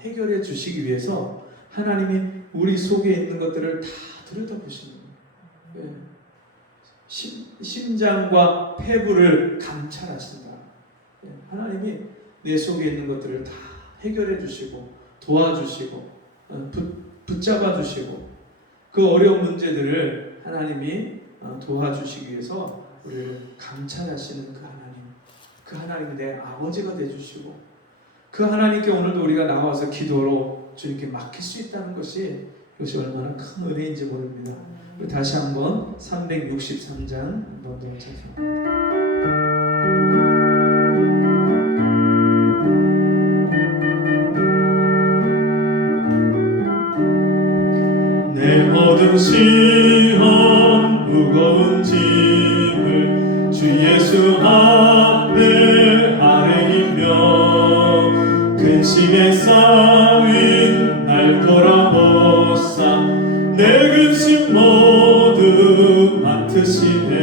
해결해 주시기 위해서 하나님이 우리 속에 있는 것들을 다 들여다보시는 거예요. 심장과 폐부를 감찰하신다. 하나님이 내 속에 있는 것들을 다 해결해 주시고 도와주시고 붙잡아 주시고 그 어려운 문제들을 하나님이 도와주시기 위해서 우리를 감찰하시는 그 하나님이 내 아버지가 되주시고 그 하나님께 오늘도 우리가 나와서 기도로 주님께 맡길 수 있다는 것이 이것이 얼마나 큰 은혜인지 모릅니다. 다시 한번 363장 한번 더 찾아봅니다. 내 모든 시험 무거운 짐을 주 예수 앞에 아뢰이며 근심에 쌓인 날 돌아보사 내 근심 모두 맡으시네.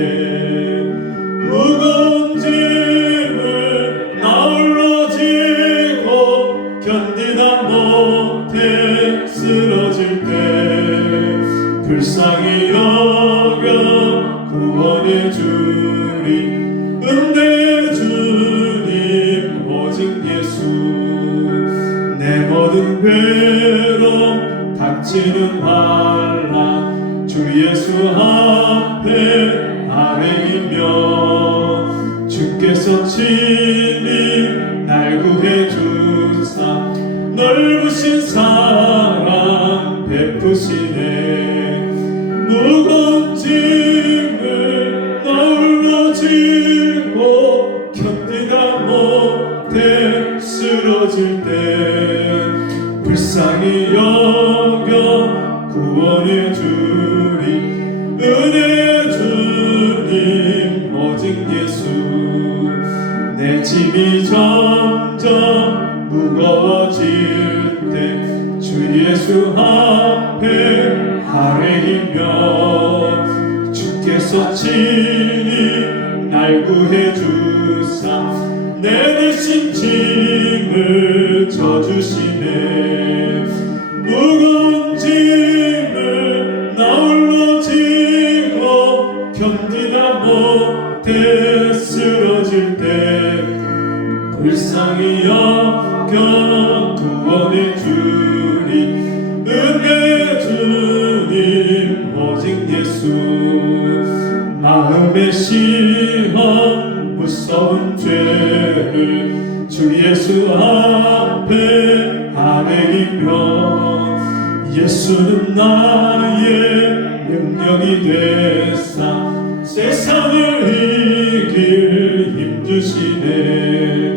무거운 짐을 나 홀로 지고 견디다 못해 쓰러질 때 불쌍히 여겨 구원해 주리 은혜 주님 오직 예수. 내 모든 괴로움 닥치는 환난 주 예수 앞에 아뢰이며 주께서 친히 날 구해 주사 넓으신 사랑 베푸시네. 무거운 짐을 나 홀로 지고 견디다 못해 쓰러질 때 불쌍히 여겨 구원해 주리 은혜 주님 오직 예수. 내 짐이 점점 무거워질 때 주 예수 앞에 아뢰이며 주께서 친히 날 구해 주사 내 대신 짐을 져주시네. 무거운 짐을 나 홀로 지고 견디다 못해 쓰러질 때 불쌍히 여겨 구원해 주리 은혜 주님 오직 예수. 마음의 시험 무서운 죄를 주 예수 앞에 아뢰이며 예수는 나의 능력이 되사 세상을 이길 힘주시네.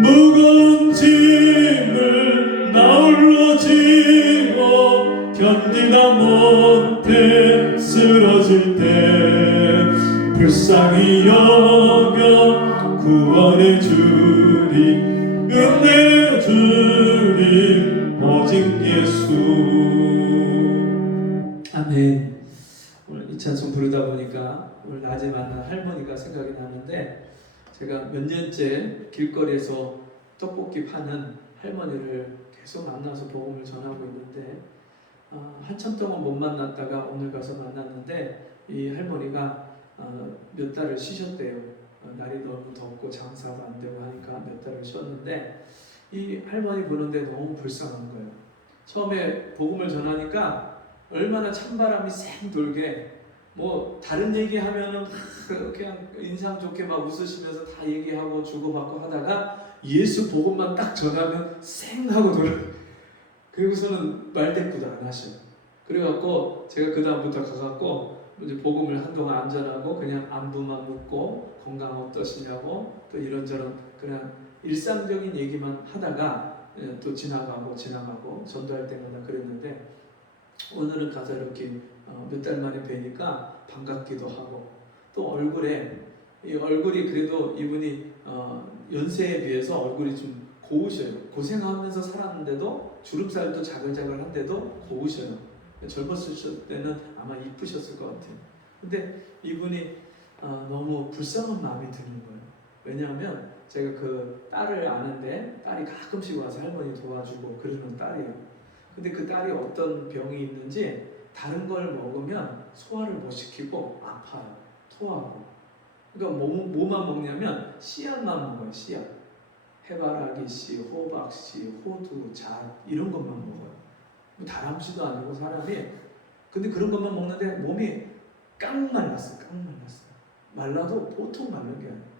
무거운 짐을 나 홀로 지고 견디다 못해 쓰러질 때 불쌍히 여겨 구원해 주리 은혜 주님 오직 예수. 아멘. 오늘 이 찬송 부르다 보니까 오늘 낮에 만난 할머니가 생각이 나는데 제가 몇 년째 길거리에서 떡볶이 파는 할머니를 계속 만나서 복음을 전하고 있는데 한참 동안 못 만났다가 오늘 가서 만났는데 이 할머니가 몇 달을 쉬셨대요. 날이 너무 덥고 장사도 안 되고 하니까 몇 달을 쉬었는데 이 할머니 보는데 너무 불쌍한 거예요. 처음에 복음을 전하니까 얼마나 찬바람이 쌩 돌게 뭐 다른 얘기하면은 그냥 인상 좋게 막 웃으시면서 다 얘기하고 주고받고 하다가 예수 복음만 딱 전하면 쌩 하고 돌아. 그리고서는 말대꾸도 안 하셔요. 그래갖고 제가 그 다음부터 가갖고 이제 복음을 한동안 안 전하고 그냥 안부만 묻고 건강 어떠시냐고 또 이런저런 그냥 일상적인 얘기만 하다가 또 지나가고 전도할 때마다 그랬는데 오늘은 가서 이렇게 몇 달 만에 뵈니까 반갑기도 하고 또 이 얼굴이 그래도 이분이 연세에 비해서 얼굴이 좀 고우셔요. 고생하면서 살았는데도 주름살도 자글자글한데도 고우셔요. 젊었을 때는 아마 이쁘셨을 것 같아요. 근데 이분이 너무 불쌍한 마음이 드는 거예요. 왜냐하면 제가 그 딸을 아는데 딸이 가끔씩 와서 할머니 도와주고 그러는 딸이에요. 근데 그 딸이 어떤 병이 있는지 다른 걸 먹으면 소화를 못 시키고 아파요. 토하고. 그러니까 뭐만 먹냐면 씨앗만 먹어요. 씨앗. 해바라기 씨, 호박 씨, 호두, 잣 이런 것만 먹어요. 다람쥐도 아니고 사람이. 근데 그런 것만 먹는데 몸이 깡 말랐어요. 깡 말랐어요. 말라도 보통 마른 게 아니에요.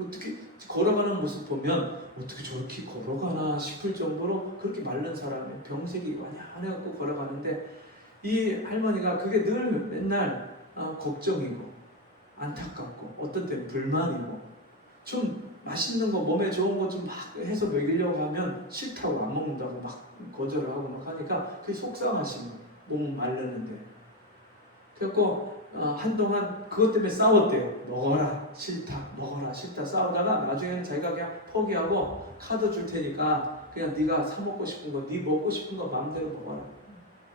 어떻게 걸어가는 모습 보면 어떻게 저렇게 걸어가나 싶을 정도로 그렇게 마른 사람이 병색이 완연해갖고 걸어가는데 이 할머니가 그게 늘 맨날 걱정이고 안타깝고 어떤 때는 불만이고 좀 맛있는 거 몸에 좋은 거 좀 막 해서 먹이려고 하면 싫다고 안 먹는다고 막 거절하고 막 하니까 그게 속상하신 거예요. 몸 마르는데. 그래갖고 한동안 그것 때문에 싸웠대요. 먹어라 싫다 먹어라 싫다 싸우다가 나중에는 자기가 그냥 포기하고 카드 줄 테니까 그냥 네가 사 먹고 싶은 거 네 먹고 싶은 거 마음대로 먹어라.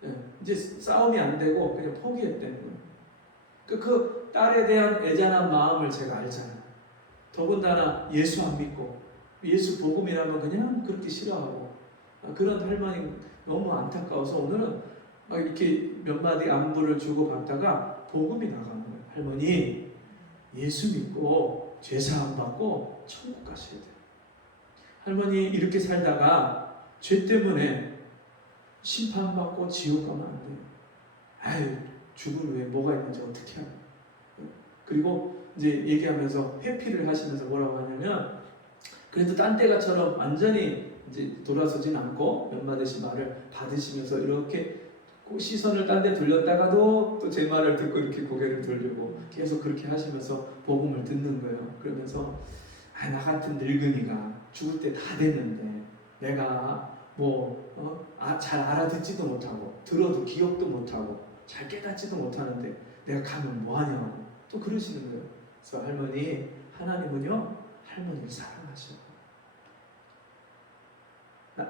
예, 이제 싸움이 안 되고 그냥 포기했다는 거예요. 그 딸에 대한 애잔한 마음을 제가 알잖아요. 더군다나 예수 안 믿고 예수 복음이라면 그냥 그렇게 싫어하고 그런 할머니 너무 안타까워서 오늘은 막 이렇게 몇 마디 안부를 주고 받다가 복음이 나가는 거예요. 할머니 예수 믿고 죄사함 받고 천국 가셔야 돼요. 할머니 이렇게 살다가 죄 때문에 심판받고 지옥 가면 안 돼요. 아유 죽은 후에 뭐가 있는지 어떻게 하냐. 그리고 이제 얘기하면서 회피를 하시면서 뭐라고 하냐면 그래도 딴 때가처럼 완전히 이제 돌아서진 않고 몇 마디씩 말을 받으시면서 이렇게 시선을 딴 데 돌렸다가도 또 제 말을 듣고 이렇게 고개를 돌리고 계속 그렇게 하시면서 복음을 듣는 거예요. 그러면서 나 같은 늙은이가 죽을 때 다 됐는데 내가 잘 알아듣지도 못하고 들어도 기억도 못하고 잘 깨닫지도 못하는데 내가 가면 뭐하냐고 또 그러시는 거예요. 그래서 할머니 하나님은요 할머니를 사랑하셔요.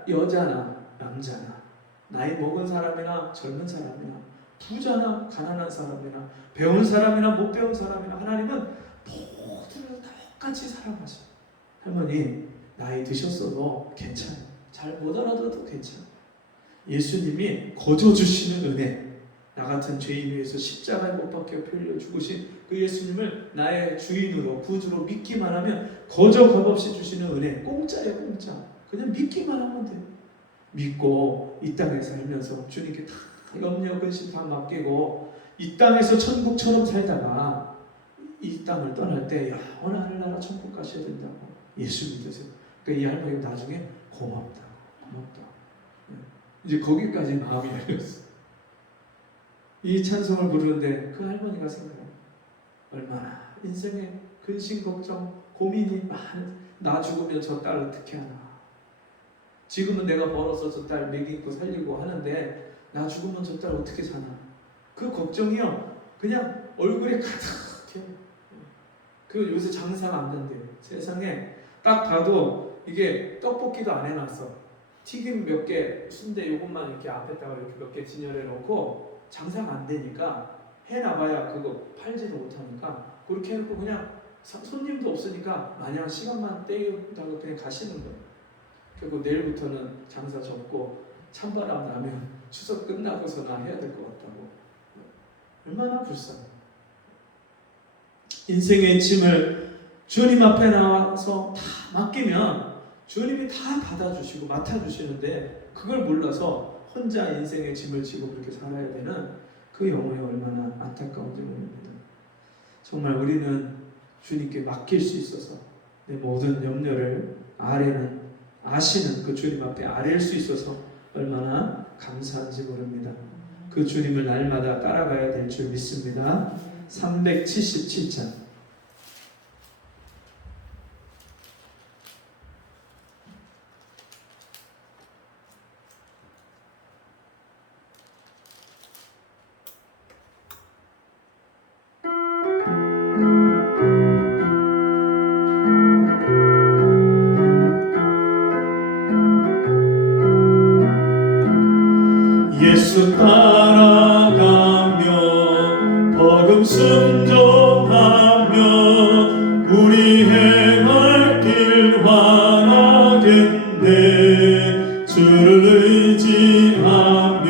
여자나 남자나 나이 먹은 사람이나 젊은 사람이나 부자나 가난한 사람이나 배운 사람이나 못 배운 사람이나 하나님은 모두를 똑같이 사랑하셔요. 할머니 나이 드셨어도 괜찮아요. 잘 못 알아들어도 괜찮아요. 예수님이 거저 주시는 은혜 나 같은 죄인 위해서 십자가에 못 박혀 피 흘려 죽으신 그 예수님을 나의 주인으로 구주로 믿기만 하면 거저 값없이 주시는 은혜 공짜예요. 공짜. 그냥 믿기만 하면 돼요. 믿고 이 땅에 살면서 주님께 다 염려 근심 다 맡기고 이 땅에서 천국처럼 살다가 이 땅을 떠날 때 영원한 하늘나라 천국 가셔야 된다고 예수 믿으세요. 그러니까 이 할머니 나중에 고맙다. 이제 거기까지 마음이 열렸어. 이 찬송을 부르는데 그 할머니가 생각해요. 얼마나 인생에 근심 걱정 고민이 많은 나 죽으면 저 딸 어떻게 하나. 지금은 내가 벌어서 저 딸 먹이고 살리고 하는데 나 죽으면 저 딸 어떻게 사나. 그 걱정이요 그냥 얼굴에 가득해요. 그 요새 장사가 안 된대요. 세상에 딱 봐도 이게 떡볶이도 안 해놨어. 튀김 몇 개, 순대 요것만 이렇게 앞에다가 이렇게 몇 개 진열해 놓고 장사가 안 되니까 해놔봐야 그거 팔지도 못하니까 그렇게 해놓고 그냥 손님도 없으니까 마냥 시간만 때우다가 그냥 가시는 거예요. 그리고 내일부터는 장사 접고 찬바람 나면 추석 끝나고서나 해야 될 것 같다고. 얼마나 불쌍해. 인생의 짐을 주님 앞에 나와서 다 맡기면 주님이 다 받아주시고 맡아주시는데 그걸 몰라서 혼자 인생의 짐을 지고 그렇게 살아야 되는 그 영혼이 얼마나 안타까운지 모릅니다. 정말 우리는 주님께 맡길 수 있어서 내 모든 염려를 아시는 그 주님 앞에 아뢰일 수 있어서 얼마나 감사한지 모릅니다. 그 주님을 날마다 따라가야 될 줄 믿습니다. 377장 예수 따라가며 복음 순종하며 우리 행할 의지하며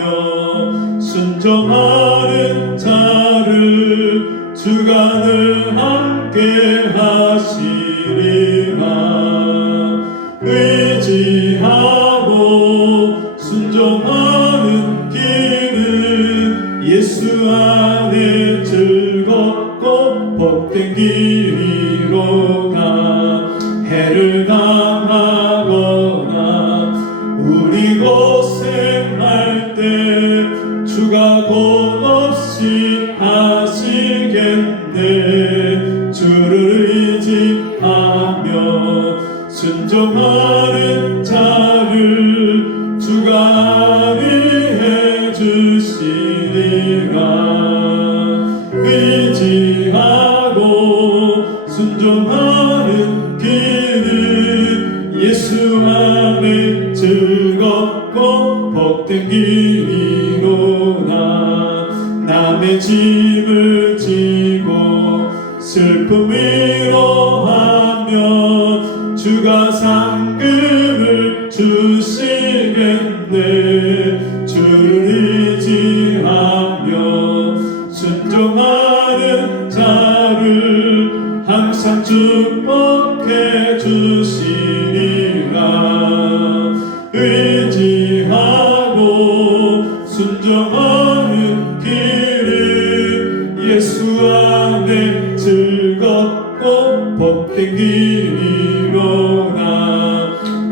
순종하는 자를 주가 늘 함께 하시리라. 의지하고 순종하는 길은 예수 안에 즐겁고 복된 길이로다. 해를 당하거나 우리 고생할 때 주가 곧 없이 하시겠네. 주를 의지하며 순종하는 자를 주가 안위해 주시리라. 의지하고 순종하는 길은 예수 안에 즐겁고 복된 길이로다. 남의 짐을 지고 슬픔 위로하며 주가 상급을 주시겠네. 주를 의지하며 순종하는 자를 항상 축복해 주시리라. 의지하고 순종하는 길은 예수 안에 즐겁고 복된 길이로다.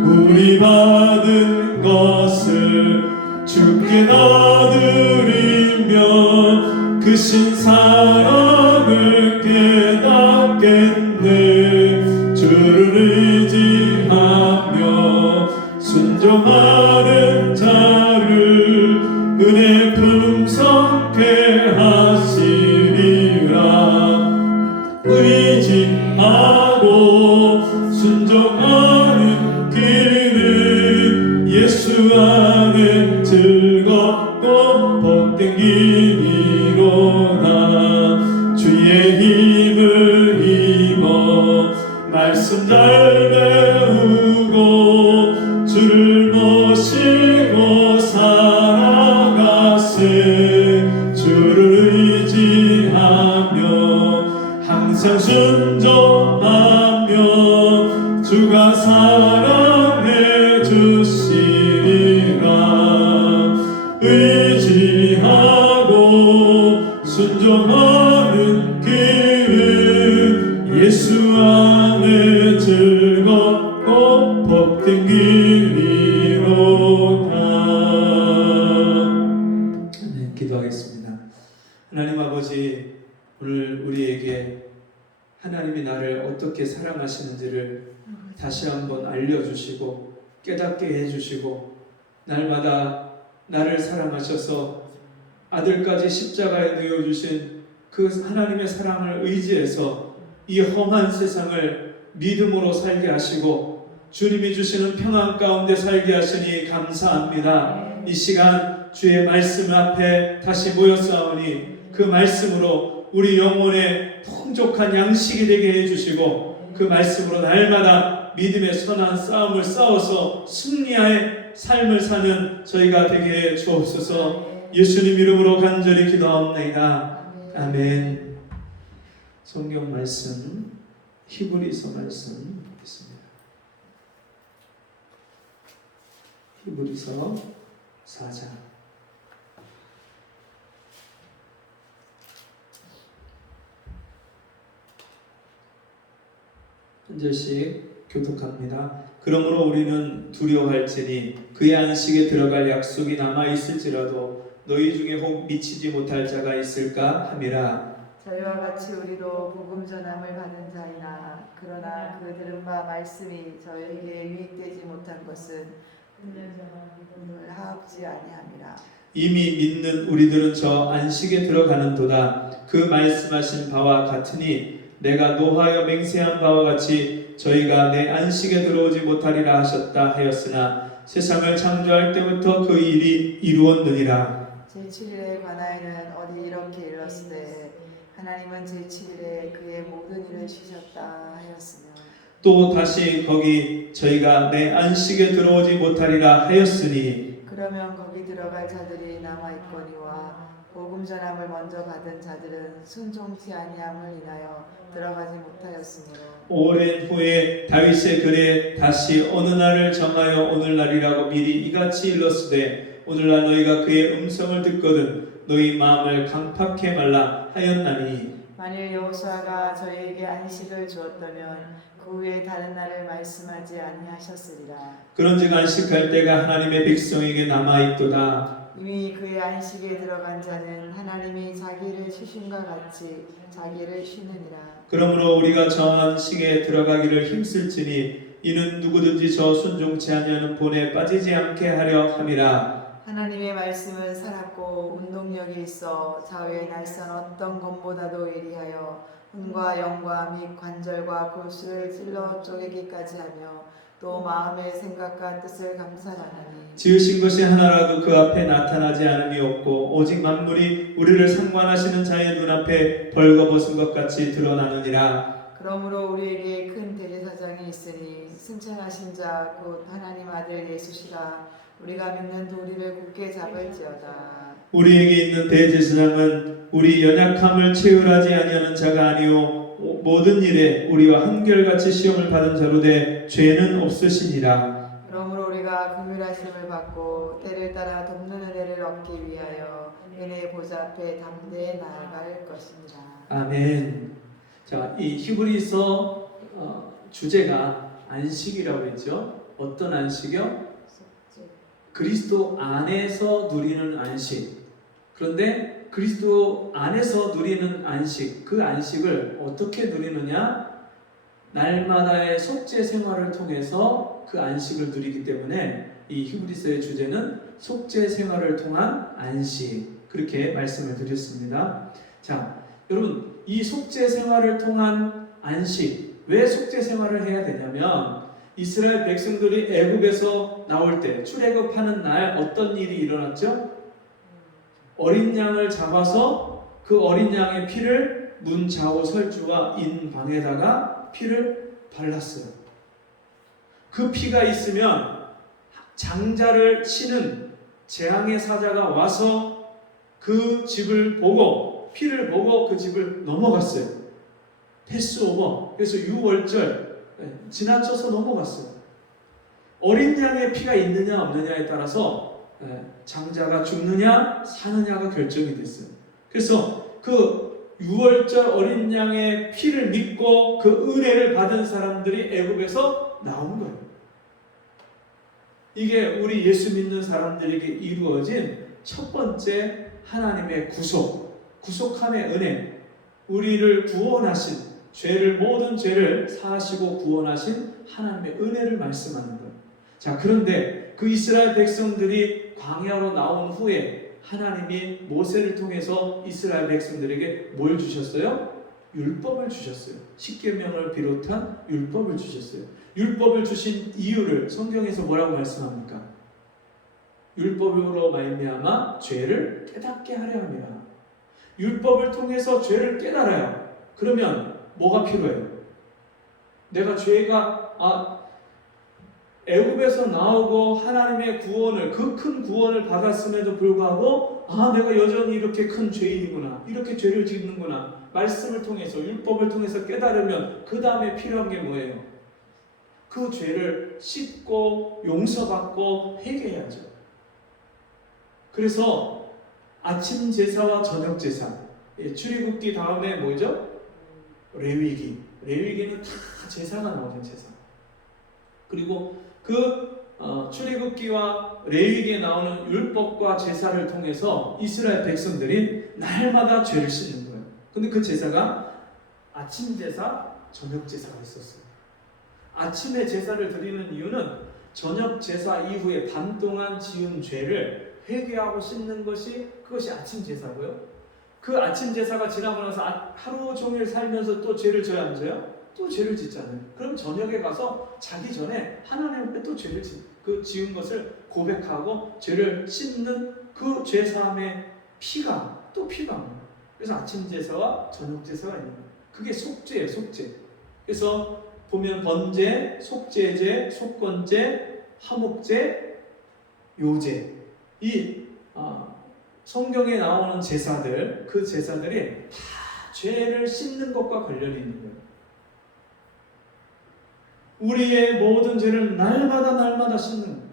우리 받은 것을 주께 나드리며 그 신사랑을 깨닫겠네. 주를 의지하며 순종하는 자를 은혜 풍성케 하시리라. 의지하고 순종하는 길은 예수 안에 즐겁고 복된 길이로다. 주의 힘을 입어 말씀 잘 배우고 주를 모시고 살아가세. 주를 의지하며 항상 순종하며 주가 사랑해 주시리라. 의지하고 순종하는 길은 예수 안에 즐겁고 복된 길이로다. 네, 기도하겠습니다. 하나님 아버지, 오늘 우리에게 하나님이 나를 어떻게 사랑하시는지를 다시 한번 알려주시고 깨닫게 해주시고 날마다 나를 사랑하셔서 아들까지 십자가에 누워주신 그 하나님의 사랑을 의지해서 이 험한 세상을 믿음으로 살게 하시고 주님이 주시는 평안 가운데 살게 하시니 감사합니다. 이 시간 주의 말씀 앞에 다시 모였사오니 그 말씀으로 우리 영혼에 풍족한 양식이 되게 해주시고 그 말씀으로 날마다 믿음의 선한 싸움을 싸워서 승리의 삶을 사는 저희가 되게 해 주옵소서. 예수님 이름으로 간절히 기도하옵나이다. 아멘. 성경 말씀 히브리서 말씀 보겠습니다. 히브리서 4장 한 절씩 교독합니다. 그러므로 우리는 두려워할지니 그의 안식에 들어갈 약속이 남아 있을지라도 너희 중에 혹 미치지 못할 자가 있을까 함이라. 저희와 같이 우리도 복음 전함을 받은 자이나 그러나 그 들은 바 말씀이 저희에게 유익되지 못한 것은 믿음을 하옵지 아니함이라. 이미 믿는 우리들은 저 안식에 들어가는도다. 그 말씀하신 바와 같으니 내가 노하여 맹세한 바와 같이 저희가 내 안식에 들어오지 못하리라 하셨다 하였으나 세상을 창조할 때부터 그 일이 이루었느니라. 제7일에 관하여는 어디 이렇게 일렀으되 하나님은 제7일에 그의 모든 일을 쉬셨다 하였으며 또 다시 거기 저희가 내 안식에 들어오지 못하리라 하였으니 그러면 거기 들어갈 자들이 남아 있거니와 복음 전함을 먼저 받은 자들은 순종치 아니함을 인하여 들어가지 못하였으므로 오랜 후에 다윗의 글에 다시 어느 날을 정하여 오늘날이라고 미리 이같이 일렀으되 오늘날 너희가 그의 음성을 듣거든 너희 마음을 강팍해 말라 하였나니 만일 여호수아가 저희에게 안식을 주었다면 그 후에 다른 날을 말씀하지 아니하셨으리라. 그런즉 안식할 때가 하나님의 백성에게 남아있도다. 이미 그의 안식에 들어간 자는 하나님이 자기를 쉬심과 같이 자기를 쉬느니라. 그러므로 우리가 저 안식에 들어가기를 힘쓸지니 이는 누구든지 저 순종치 아니하는 본에 빠지지 않게 하려 함이라. 하나님의 말씀은 살았고 운동력이 있어 좌우의 날선 어떤 검보다도 예리하여 혼과 영과 및 관절과 골수를 찔러 쪼개기까지 하며 또 마음의 생각과 뜻을 감찰하나니 지으신 것이 하나라도 그 앞에 나타나지 않음이 없고 오직 만물이 우리를 상관하시는 자의 눈앞에 벌거벗은 것 같이 드러나느니라. 그러므로 우리에게 큰 대제사장이 있으니 승천하신 자 곧 하나님 아들 예수시라. 우리가 믿는 도리를 굳게 잡을지어다. 우리에게 있는 대제사장은 우리 연약함을 체휼하지 아니하는 자가 아니요 모든 일에 우리와 한결같이 시험을 받은 자로 돼 죄는 없으시니라. 그러므로 우리가 긍휼하심을 받고 때를 따라 돕는 은혜를 얻기 위하여 은혜의 보좌 앞에 담대히 나아갈 것입니다. 아멘. 자, 이 히브리서 주제가 안식이라고 했죠. 어떤 안식이요? 그리스도 안에서 누리는 안식. 그런데 그리스도 안에서 누리는 안식, 그 안식을 어떻게 누리느냐? 날마다의 속죄 생활을 통해서 그 안식을 누리기 때문에 이 히브리서의 주제는 속죄 생활을 통한 안식, 그렇게 말씀을 드렸습니다. 자, 여러분, 이 속죄 생활을 통한 안식, 왜 속죄 생활을 해야 되냐면 이스라엘 백성들이 애굽에서 나올 때 출애굽하는 날 어떤 일이 일어났죠? 어린 양을 잡아서 그 어린 양의 피를 문 좌우 설주와 인 방에다가 피를 발랐어요. 그 피가 있으면 장자를 치는 재앙의 사자가 와서 그 집을 보고 피를 보고 그 집을 넘어갔어요. 패스오버. 그래서 유월절 지나쳐서 넘어갔어요. 어린 양의 피가 있느냐 없느냐에 따라서 장자가 죽느냐 사느냐가 결정이 됐어요. 그래서 그 유월절 어린 양의 피를 믿고 그 은혜를 받은 사람들이 애굽에서 나온 거예요. 이게 우리 예수 믿는 사람들에게 이루어진 첫 번째 하나님의 구속함의 은혜, 우리를 구원하신 모든 죄를 사하시고 구원하신 하나님의 은혜를 말씀하는 거예요. 자, 그런데 그 이스라엘 백성들이 광야로 나온 후에 하나님이 모세를 통해서 이스라엘 백성들에게 뭘 주셨어요? 율법을 주셨어요. 십계명을 비롯한 율법을 주셨어요. 율법을 주신 이유를 성경에서 뭐라고 말씀합니까? 율법으로 말미암아 죄를 깨닫게 하려 함이라. 율법을 통해서 죄를 깨달아요. 그러면 뭐가 필요해요? 내가 애굽에서 나오고 하나님의 구원을, 그 큰 구원을 받았음에도 불구하고 내가 여전히 이렇게 큰 죄인이구나, 이렇게 죄를 짓는구나, 말씀을 통해서 율법을 통해서 깨달으면 그 다음에 필요한 게 뭐예요? 그 죄를 씻고 용서받고 회개해야죠. 그래서 아침 제사와 저녁 제사, 출애굽기 다음에 뭐죠? 레위기는 다 제사가 나오죠. 제사. 그리고 그 출애굽기와 레위기에 나오는 율법과 제사를 통해서 이스라엘 백성들이 날마다 죄를 씻는 거예요. 근데 그 제사가 아침 제사, 저녁 제사가 있었어요. 아침에 제사를 드리는 이유는 저녁 제사 이후에 밤 동안 지은 죄를 회개하고 씻는 그것이 아침 제사고요. 그 아침 제사가 지나고 나서 하루 종일 살면서 또 죄를 져야 안 져요? 또 죄를 짓잖아요. 그럼 저녁에 가서 자기 전에 하나님 앞에 또 죄를 지은 것을 고백하고 죄를 씻는 그 죄사함의 피가 나요. 그래서 아침 제사와 저녁 제사가 있는 거예요. 그게 속죄예요, 속죄. 그래서 보면 번제, 속죄제, 속건제, 화목제, 요제, 이 성경에 나오는 제사들, 그 제사들이 다 죄를 씻는 것과 관련이 있는 거예요. 우리의 모든 죄를 날마다 씻는 거예요.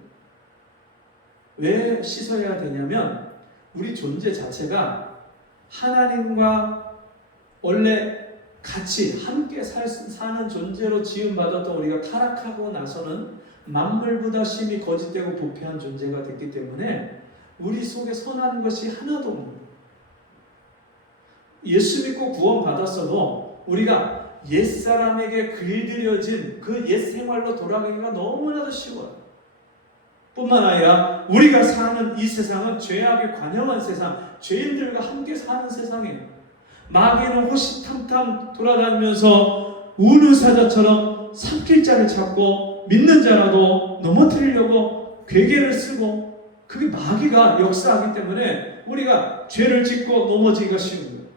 왜 씻어야 되냐면 우리 존재 자체가 하나님과 원래 같이 함께 사는 존재로 지음받았던 우리가 타락하고 나서는 만물보다 심히 거짓되고 부패한 존재가 됐기 때문에 우리 속에 선한 것이 하나도 없는 거예요. 예수 믿고 구원받았어도 우리가 옛사람에게 길들여진 그 옛 생활로 돌아가기가 너무나도 쉬워요. 뿐만 아니라 우리가 사는 이 세상은 죄악에 관영한 세상, 죄인들과 함께 사는 세상이에요. 마귀는 호시탐탐 돌아다니면서 우는 사자처럼 삼킬자를 찾고 믿는 자라도 넘어뜨리려고 괴계를 쓰고, 그게 마귀가 역사하기 때문에 우리가 죄를 짓고 넘어지기가 쉬운 거예요.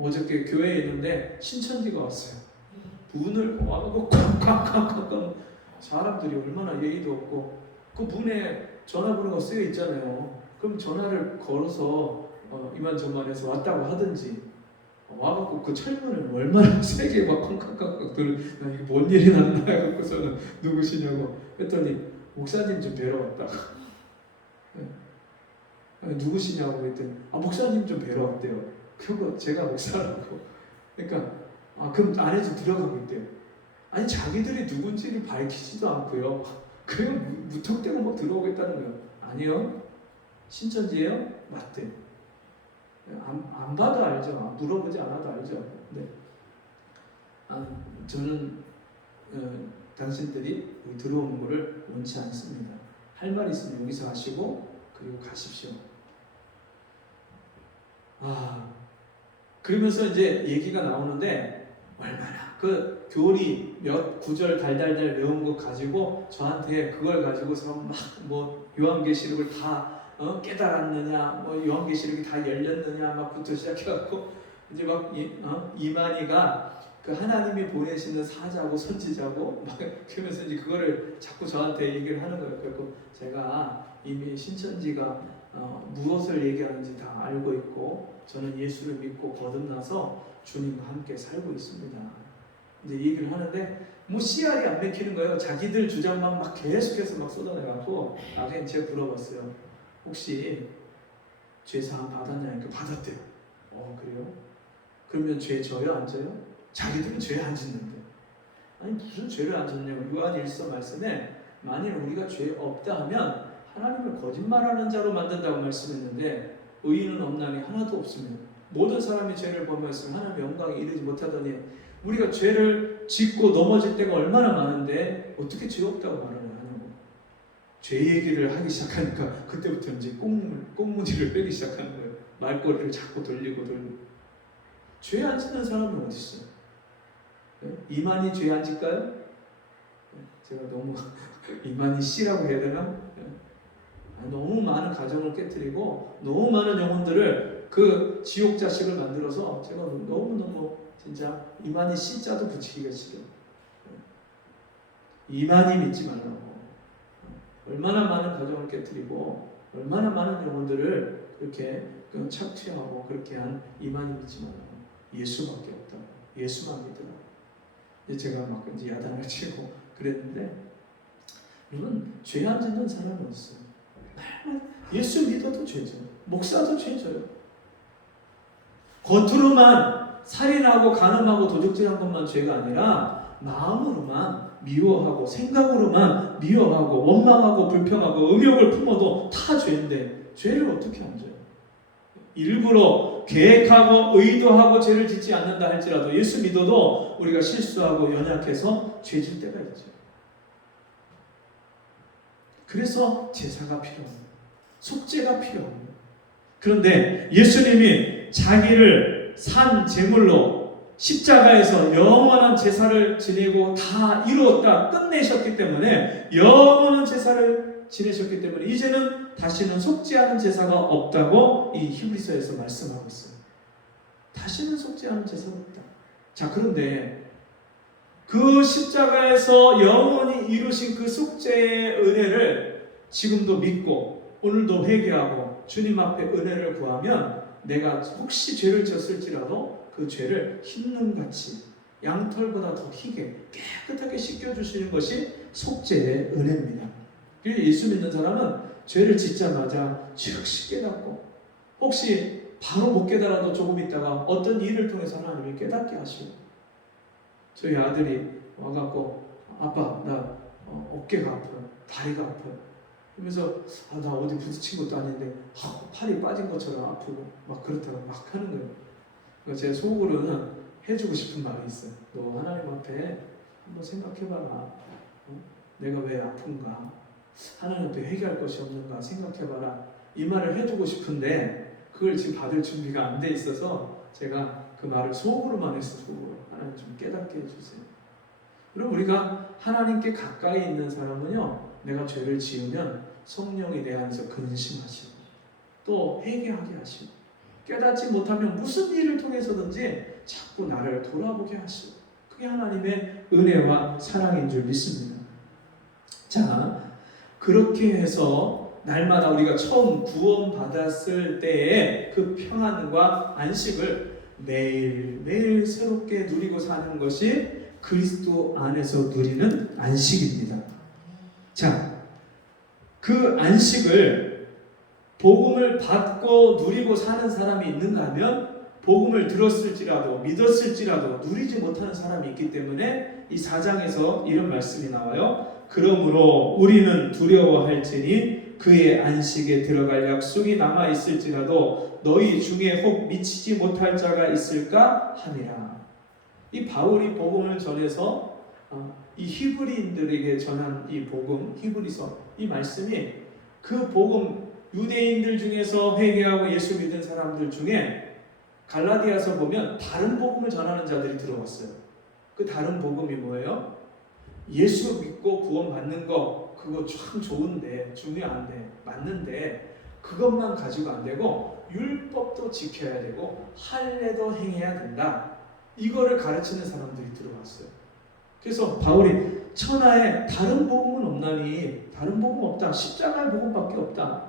어저께 교회에 있는데 신천지가 왔어요. 문을 와고 쾅쾅쾅쾅, 사람들이 얼마나 예의도 없고, 그 문에 전화번호가 쓰여 있잖아요. 그럼 전화를 걸어서 이만저만해서 왔다고 하든지, 와갖고 그 철문을 얼마나 세게 막 쾅쾅쾅쾅 나 이게 뭔 일이 났나 해갖고서는 누구시냐고 했더니 목사님 좀 뵈러 왔다. 누구시냐고 했더니 목사님 좀 뵈러 왔대요. 그리고 제가 목사라고. 그러니까 그럼 안에 좀 들어가고 있대요. 아니 자기들이 누군지를 밝히지도 않고요. 그냥 무턱대고 막 들어오겠다는 거예요. 아니요. 신천지예요? 맞대. 안 봐도 알죠. 물어보지 않아도 알죠. 네. 저는 당신들이 여기 들어오는 것을 원치 않습니다. 할 말 있으면 여기서 하시고 그리고 가십시오. 그러면서 이제 얘기가 나오는데 얼마나 그 교리 몇 구절 달달달 외운 거 가지고 저한테 그걸 가지고서 막 뭐 요한계시록을 다 깨달았느냐, 뭐 요한계시록이 다 열렸느냐 막부터 시작해갖고 이제 막 이만희가 그 하나님이 보내시는 사자고 선지자고 막 그러면서 이제 그거를 자꾸 저한테 얘기를 하는 거예요. 그래서 제가 이미 신천지가 무엇을 얘기하는지 다 알고 있고 저는 예수를 믿고 거듭나서 주님과 함께 살고 있습니다. 이제 얘기를 하는데 뭐 씨알이 안 맥히는 거예요. 자기들 주장만 막 계속해서 막 쏟아내갖고 나중에 제가 물어봤어요. 혹시 죄 사함 받았냐니까 받았대요. 그래요? 그러면 죄 져요? 안 져요? 자기들은 죄 안 짓는데. 아니 무슨 죄를 안 졌냐고. 요한 1서 말씀에 만일 우리가 죄 없다 하면 하나님을 거짓말하는 자로 만든다고 말씀했는데 의인은 없나니 하나도 없으면 모든 사람이 죄를 범하였으면 하나님의 영광에 이르지 못하더니 우리가 죄를 짓고 넘어질 때가 얼마나 많은데 어떻게 죄 없다고 말을 하냐고. 죄 얘기를 하기 시작하니까 그때부터 이제 꽁무니를 빼기 시작하는 거예요. 말꼬리를 자꾸 돌리고. 죄 안 짓는 사람이 어디 있어요? 이만희 죄 안 짓까요? 제가 너무 이만희 씨라고 해야 되나? 너무 많은 가정을 깨뜨리고 너무 많은 영혼들을 그 지옥 자식을 만들어서 제가 너무너무 진짜 이만희 씨자도 붙이기가 싫어요. 이만희 믿지 말라고. 얼마나 많은 가정을 깨뜨리고 얼마나 많은 영혼들을 그렇게 착취하고 그렇게 한 이만희 믿지 말라고. 예수밖에 없다고. 예수만 믿으라고. 이제 제가 막 이제 야단을 치고 그랬는데 여러분 죄 안 짓는 사람은 없어요. 예수 믿어도 죄죠. 목사도 죄져요. 겉으로만 살인하고 간음하고 도둑질한 것만 죄가 아니라 마음으로만 미워하고 생각으로만 미워하고 원망하고 불평하고 음욕을 품어도 다 죄인데 죄를 어떻게 안 져요? 일부러 계획하고 의도하고 죄를 짓지 않는다 할지라도 예수 믿어도 우리가 실수하고 연약해서 죄 질 때가 있죠. 그래서 제사가 필요합니다. 속죄가 필요합니다. 그런데 예수님이 자기를 산 제물로 십자가에서 영원한 제사를 지내고 다 이루었다 끝내셨기 때문에 영원한 제사를 지내셨기 때문에 이제는 다시는 속죄하는 제사가 없다고 이 히브리서에서 말씀하고 있어요. 다시는 속죄하는 제사가 없다. 자, 그런데 그 십자가에서 영원히 이루신 그 속죄의 은혜를 지금도 믿고 오늘도 회개하고 주님 앞에 은혜를 구하면 내가 혹시 죄를 졌을지라도 그 죄를 흰눈같이 양털보다 더 희게 깨끗하게 씻겨주시는 것이 속죄의 은혜입니다. 그래서 예수 믿는 사람은 죄를 짓자마자 즉시 깨닫고, 혹시 바로 못 깨달아도 조금 있다가 어떤 일을 통해서 하나님이 깨닫게 하시고, 저희 아들이 와갖고 아빠 나 어깨가 아파요, 다리가 아파요 그러면서 나 어디 부딪힌 것도 아닌데 팔이 빠진 것처럼 아프고 막 그렇다고 막 하는 거예요. 그러니까 제 속으로는 해주고 싶은 말이 있어요. 너 하나님 앞에 한번 생각해봐라. 내가 왜 아픈가? 하나님 앞에 회개할 것이 없는가 생각해봐라. 이 말을 해주고 싶은데 그걸 지금 받을 준비가 안 돼 있어서 제가 그 말을 속으로만 했어요. 속으로. 하나님 좀 깨닫게 해주세요. 그럼 우리가 하나님께 가까이 있는 사람은요, 내가 죄를 지으면 성령이 내 안에서 근심하시고 또 회개하게 하시고, 깨닫지 못하면 무슨 일을 통해서든지 자꾸 나를 돌아보게 하시고, 그게 하나님의 은혜와 사랑인 줄 믿습니다. 자, 그렇게 해서 날마다 우리가 처음 구원받았을 때의 그 평안과 안식을 매일매일 새롭게 누리고 사는 것이 그리스도 안에서 누리는 안식입니다. 자, 그 안식을 복음을 받고 누리고 사는 사람이 있는가 하면 복음을 들었을지라도 믿었을지라도 누리지 못하는 사람이 있기 때문에 이 4장에서 이런 말씀이 나와요. 그러므로 우리는 두려워할지니 그의 안식에 들어갈 약속이 남아 있을지라도 너희 중에 혹 미치지 못할 자가 있을까 함이라. 이 바울이 복음을 전해서 이 히브리인들에게 전한 이 복음, 히브리서, 이 말씀이 그 복음, 유대인들 중에서 회개하고 예수 믿은 사람들 중에 갈라디아서 보면 다른 복음을 전하는 자들이 들어왔어요. 그 다른 복음이 뭐예요? 예수 믿고 구원받는 거, 그거 참 좋은데, 중요한데, 맞는데 그것만 가지고 안 되고 율법도 지켜야 되고 할례도 행해야 된다. 이거를 가르치는 사람들이 들어왔어요. 그래서 바울이 천하에 다른 복음은 없나니, 다른 복음 없다. 십자가의 복음밖에 없다.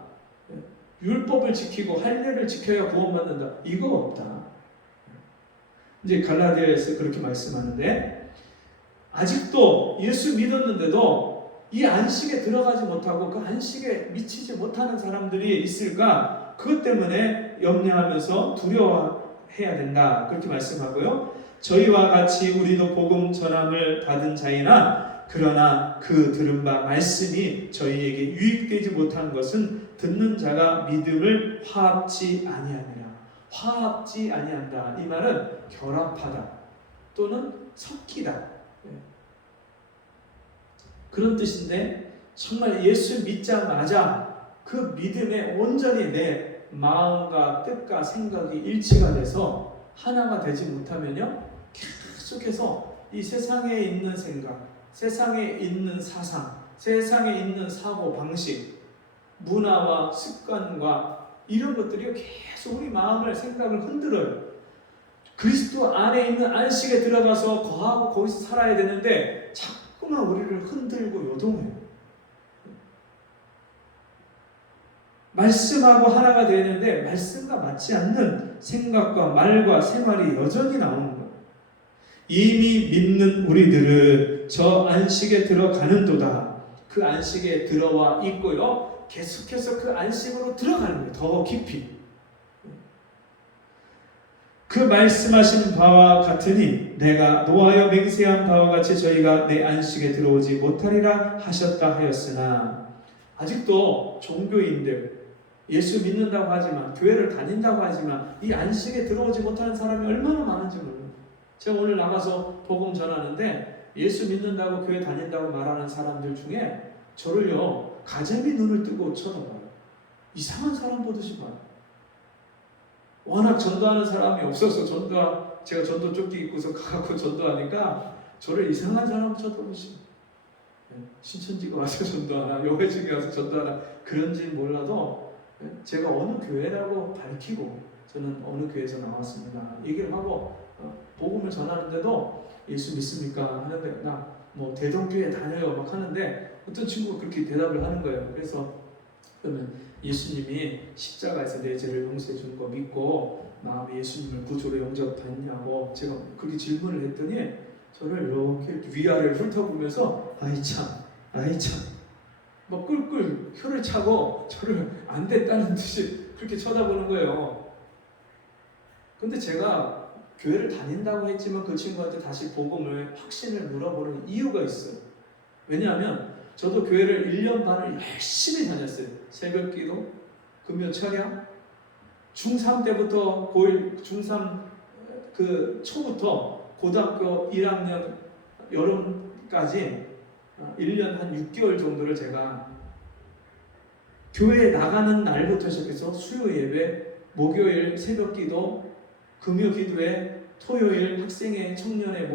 율법을 지키고 할례를 지켜야 구원받는다. 이거 없다. 이제 갈라디아에서 그렇게 말씀하는데, 아직도 예수 믿었는데도 이 안식에 들어가지 못하고 그 안식에 미치지 못하는 사람들이 있을까? 그것 때문에 염려하면서 두려워해야 된다. 그렇게 말씀하고요. 저희와 같이 우리도 복음 전함을 받은 자이나 그러나 그 들은 바 말씀이 저희에게 유익되지 못한 것은 듣는 자가 믿음을 화합지 아니하니라. 화합지 아니한다. 이 말은 결합하다 또는 섞이다. 그런 뜻인데, 정말 예수 믿자마자 그 믿음에 온전히 내 마음과 뜻과 생각이 일치가 돼서 하나가 되지 못하면요, 계속해서 이 세상에 있는 생각, 세상에 있는 사상, 세상에 있는 사고 방식, 문화와 습관과 이런 것들이 계속 우리 마음을, 생각을 흔들어요. 그리스도 안에 있는 안식에 들어가서 거하고 거기서 살아야 되는데 자꾸만 우리를 흔들고 요동해요. 말씀하고 하나가 되는데 말씀과 맞지 않는 생각과 말과 생활이 여전히 나오는 거예요. 이미 믿는 우리들은 저 안식에 들어가는도다. 그 안식에 들어와 있고요, 계속해서 그 안식으로 들어가는 거예요. 더 깊이. 그 말씀하신 바와 같으니 내가 노하여 맹세한 바와 같이 저희가 내 안식에 들어오지 못하리라 하셨다 하였으나, 아직도 종교인들, 예수 믿는다고 하지만, 교회를 다닌다고 하지만 이 안식에 들어오지 못하는 사람이 얼마나 많은지 몰라요. 제가 오늘 나가서 복음 전하는데 예수 믿는다고 교회 다닌다고 말하는 사람들 중에 저를요, 가재미 눈을 뜨고 쳐다봐요. 이상한 사람 보듯이 봐요. 워낙 전도하는 사람이 없어서 제가 전도 조끼 입고서 가갖고 전도하니까 저를 이상한 사람 쳐다보시. 신천지가 와서 전도하나, 요회중에 와서 전도하나, 그런지는 몰라도 제가 어느 교회라고 밝히고 저는 어느 교회에서 나왔습니다. 얘기를 하고 복음을 전하는데도 예수 믿습니까? 하는데 나 뭐 대동교회 다녀요 막 하는데 어떤 친구가 그렇게 대답을 하는 거예요. 그래서 그러면 예수님이 십자가에서 내 죄를 용서해 준 거 믿고 마음에 예수님을 구주로 영접했냐고 제가 그렇게 질문을 했더니 저를 이렇게 위아래를 훑어보면서 아이 참 막 꿀꿀 혀를 차고 저를 안 됐다는 듯이 그렇게 쳐다보는 거예요. 근데 제가 교회를 다닌다고 했지만 그 친구한테 다시 복음을 확신을 물어보는 이유가 있어요. 왜냐하면 저도 교회를 1년 반을 열심히 다녔어요. 새벽 기도, 금요 철야, 중3 때부터 고1, 중3 그 초부터 고등학교 1학년 여름까지 1년 한 6개월 정도를 제가 교회에 나가는 날부터 시작해서 수요 예배, 목요일 새벽 기도, 금요 기도회, 토요일 학생회, 청년회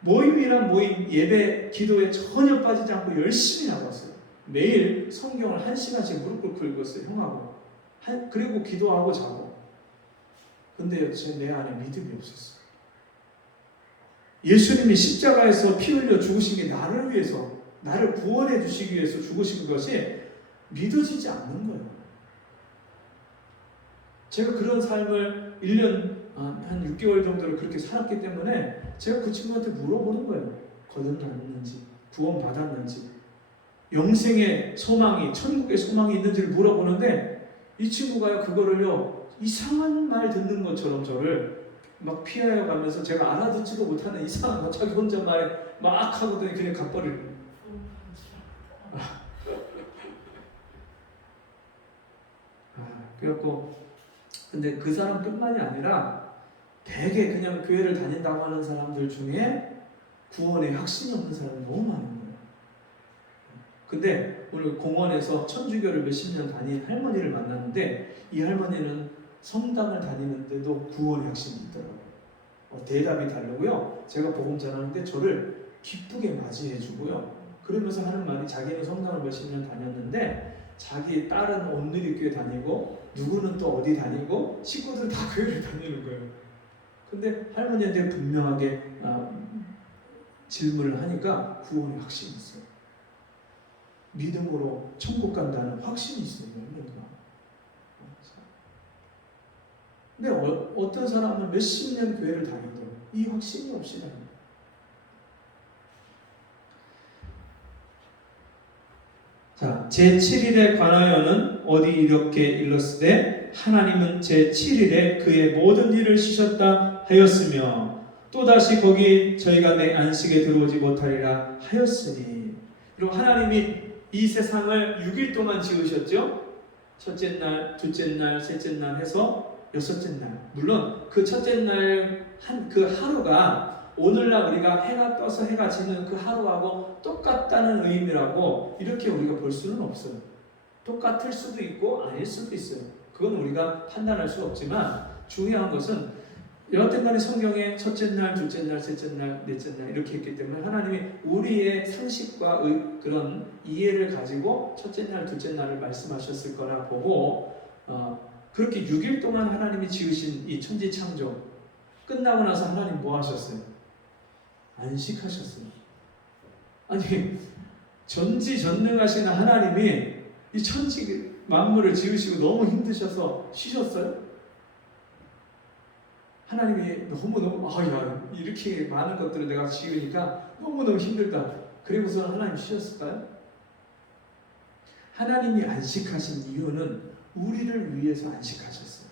모임이란 모임, 예배, 기도에 전혀 빠지지 않고 열심히 나갔어요. 매일 성경을 1시간씩 무릎 꿇고 읽었어요. 형하고. 그리고 기도하고 자고. 근데 내 안에 믿음이 없었어요. 예수님이 십자가에서 피 흘려 죽으신 게 나를 위해서, 나를 구원해 주시기 위해서 죽으신 것이 믿어지지 않는 거예요. 제가 그런 삶을 1년 한 6개월 정도를 그렇게 살았기 때문에 제가 그 친구한테 물어보는 거예요. 거듭났는지, 구원받았는지, 영생의 소망이, 천국의 소망이 있는지를 물어보는데 이 친구가요, 그거를요, 이상한 말 듣는 것처럼 저를 막 피하여 가면서 제가 알아듣지도 못하는 이상한 거 자기 혼잣말에 막 하거든요. 그냥 갚버리는. 그래갖고 근데 그 사람뿐만이 아니라 되게 그냥 교회를 다닌다고 하는 사람들 중에 구원에 확신이 없는 사람이 너무 많은 거예요. 근데 오늘 공원에서 천주교를 몇십 년 다닌 할머니를 만났는데 이 할머니는 성당을 다니는데도 구원의 확신이 있더라고요. 대답이 다르고요. 제가 복음 전하는데 저를 기쁘게 맞이해 주고요. 그러면서 하는 말이 자기는 성당을 몇십 년 다녔는데 자기 딸은 온누리교회 다니고 누구는 또 어디 다니고 식구들은 다 교회를 다니는 거예요. 근데 할머니한테 분명하게 질문을 하니까 구원의 확신이 있어요. 믿음으로 천국 간다는 확신이 있어요. 근데 어떤 사람은 몇십 년 교회를 다녀도 이 확신이 없이 다닙니다. 자, 제7일에 관하여는 어디 이렇게 일렀으되 하나님은 제7일에 그의 모든 일을 쉬셨다 하였으며 또다시 거기 저희가 내 안식에 들어오지 못하리라 하였으니. 그리고 하나님이 이 세상을 6일 동안 지으셨죠. 첫째 날, 둘째 날, 셋째 날 해서 6째 날. 물론 그 첫째 날 그 하루가 오늘날 우리가 해가 떠서 해가 지는 그 하루하고 똑같다는 의미라고 이렇게 우리가 볼 수는 없어요. 똑같을 수도 있고 아닐 수도 있어요. 그건 우리가 판단할 수 없지만 중요한 것은 여하튼 간에 성경에 첫째 날, 둘째 날, 셋째 날, 넷째 날 이렇게 했기 때문에 하나님이 우리의 상식과 그런 이해를 가지고 첫째 날, 둘째 날을 말씀하셨을 거라 보고 그렇게 6일 동안 하나님이 지으신 이 천지 창조 끝나고 나서 하나님 뭐 하셨어요? 안식하셨어요. 아니 전지전능하신 하나님이 이 천지 만물을 지으시고 너무 힘드셔서 쉬셨어요? 하나님이 너무너무 이렇게 많은 것들을 내가 지으니까 너무너무 힘들다. 그리고서 하나님 쉬셨을까요? 하나님이 안식하신 이유는 우리를 위해서 안식하셨어요.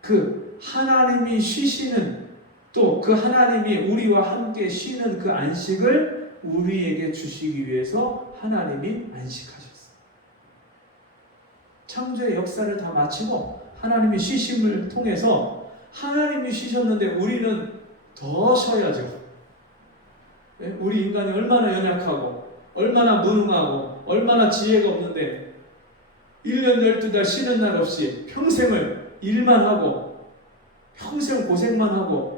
그 하나님이 쉬시는 또 그 하나님이 우리와 함께 쉬는 그 안식을 우리에게 주시기 위해서 하나님이 안식하셨어요. 창조의 역사를 다 마치고 하나님이 쉬심을 통해서 하나님이 쉬셨는데 우리는 더 쉬어야죠. 우리 인간이 얼마나 연약하고 얼마나 무능하고 얼마나 지혜가 없는데 1년 12달 쉬는 날 없이 평생을 일만 하고 평생 고생만 하고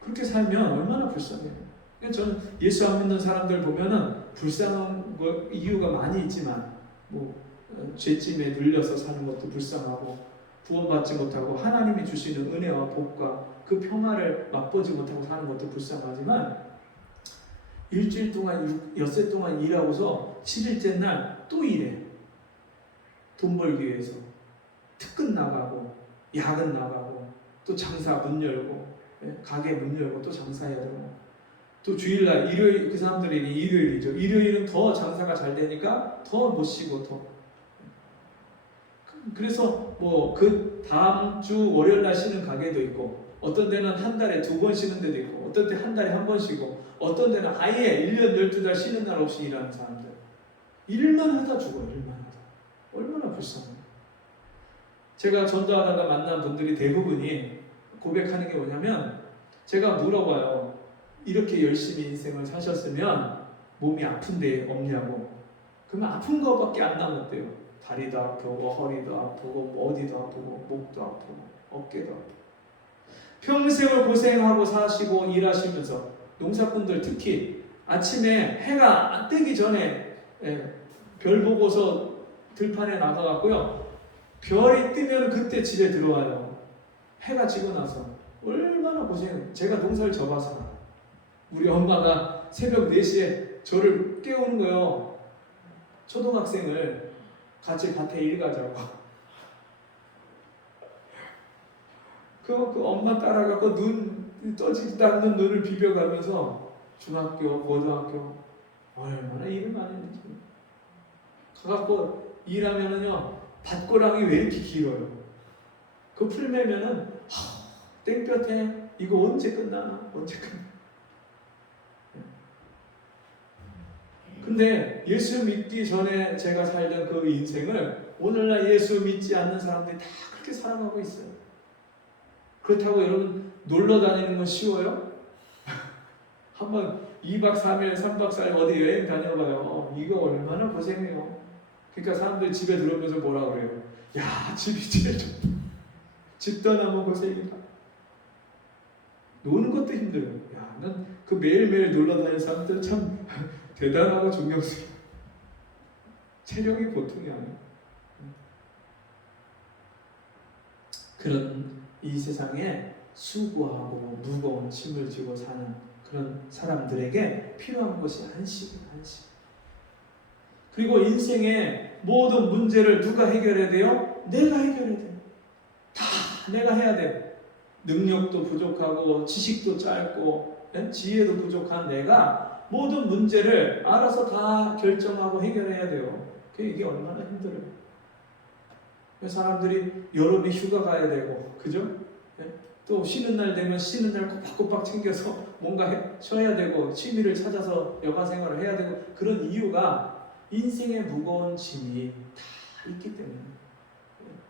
그렇게 살면 얼마나 불쌍해요. 저는 예수 안 믿는 사람들 보면은 불쌍한 이유가 많이 있지만 죄짐에 눌려서 사는 것도 불쌍하고 구원받지 못하고 하나님이 주시는 은혜와 복과 그 평화를 맛보지 못하고 사는 것도 불쌍하지만 일주일 동안 엿새 동안 일하고서 7일째 날 또 일해. 돈 벌기 위해서 특근 나가고 야근 나가고 또 장사 문 열고 가게 문 열고 또 장사해야 되고 또 주일날 일요일 그 사람들에게 일요일이죠. 일요일은 더 장사가 잘 되니까 더 못 쉬고 더 그래서 뭐 그 다음 주 월요일 날 쉬는 가게도 있고 어떤 데는 한 달에 2번 쉬는 데도 있고 어떤 때 한 달에 한 번 쉬고 어떤 데는 아예 1년 12달 쉬는 날 없이 일하는 사람들 일만 하다 죽어요. 일만 하다 얼마나 불쌍해요. 제가 전도하다가 만난 분들이 대부분이 고백하는 게 뭐냐면 제가 물어봐요. 이렇게 열심히 인생을 사셨으면 몸이 아픈 데 없냐고. 그러면 아픈 거밖에 안 남았대요. 다리도 아프고 허리도 아프고 어디도 아프고 목도 아프고 어깨도 아프고 평생을 고생하고 사시고 일하시면서 농사꾼들 특히 아침에 해가 안 뜨기 전에 별 보고서 들판에 나가갖고요 별이 뜨면 그때 집에 들어와요. 해가 지고 나서 얼마나 고생해요. 제가 농사를 접어서 우리 엄마가 새벽 4시에 저를 깨우는 거예요. 초등학생을 같이 밭에 일 가자고. 그 엄마 따라가고 눈 떠지지도 않는 눈을 비벼가면서 중학교, 고등학교 얼마나 일을 많이 했는지. 가갖고 일하면은요 밭고랑이 왜 이렇게 길어요? 그 풀매면은 땡볕에 이거 언제 끝나나? 언제 끝나? 근데 예수 믿기 전에 제가 살던 그 인생을 오늘날 예수 믿지 않는 사람들이 다 그렇게 살아가고 있어요. 그렇다고 여러분 놀러 다니는 건 쉬워요? 한번 2박 3일, 3박 4일 어디 여행 다녀봐요. 이거 얼마나 고생해요. 그러니까 사람들이 집에 들어오면서 뭐라 그래요? 야, 집이 제일 좋다. 집 떠나면 고생이다. 노는 것도 힘들어요. 야, 난 그 매일매일 놀러 다니는 사람들 참 대단하고 존경스러워. 체력이 보통이 아니에요. 그런 이 세상에 수고하고 무거운 짐을 지고 사는 그런 사람들에게 필요한 것이 안식이에요. 안식. 그리고 인생의 모든 문제를 누가 해결해야 돼요? 내가 해결해야 돼요. 다 내가 해야 돼요. 능력도 부족하고 지식도 짧고 지혜도 부족한 내가 모든 문제를 알아서 다 결정하고 해결해야 돼요. 이게 얼마나 힘들어요. 사람들이 여름에 휴가 가야 되고 그죠? 또 쉬는 날 되면 쉬는 날 꼬박꼬박 챙겨서 뭔가 쉬어야 되고 취미를 찾아서 여가 생활을 해야 되고 그런 이유가 인생의 무거운 짐이 다 있기 때문에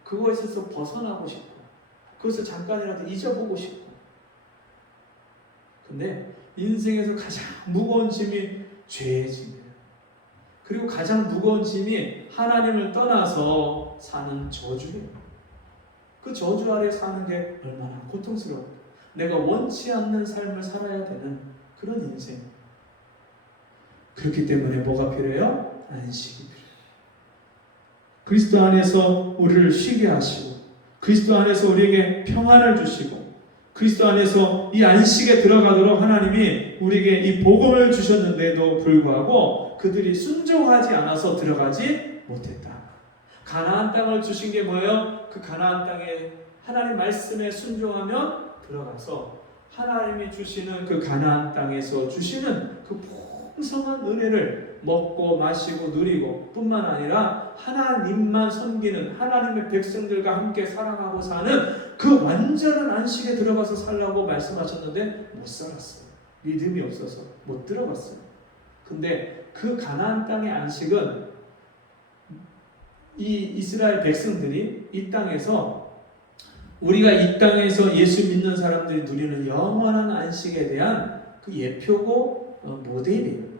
그것에서 벗어나고 싶고 그것을 잠깐이라도 잊어보고 싶고 근데 인생에서 가장 무거운 짐이 죄의 짐이에요. 그리고 가장 무거운 짐이 하나님을 떠나서 사는 저주예요. 그 저주 아래 사는 게 얼마나 고통스러워요. 내가 원치 않는 삶을 살아야 되는 그런 인생. 그렇기 때문에 뭐가 필요해요? 안식이 필요해요. 그리스도 안에서 우리를 쉬게 하시고 그리스도 안에서 우리에게 평안을 주시고 그리스도 안에서 이 안식에 들어가도록 하나님이 우리에게 이 복음을 주셨는데도 불구하고 그들이 순종하지 않아서 들어가지 못했다. 가나안 땅을 주신 게 뭐예요? 그 가나안 땅에 하나님 말씀에 순종하면 들어가서 하나님이 주시는 그 가나안 땅에서 주시는 그 풍성한 은혜를 먹고 마시고 누리고 뿐만 아니라 하나님만 섬기는 하나님의 백성들과 함께 살아가고 사는 그 완전한 안식에 들어가서 살라고 말씀하셨는데 못 살았어요. 믿음이 없어서 못 들어갔어요. 근데 그 가나안 땅의 안식은 이 이스라엘 백성들이 이 땅에서 우리가 이 땅에서 예수 믿는 사람들이 누리는 영원한 안식에 대한 그 예표고 모델이에요.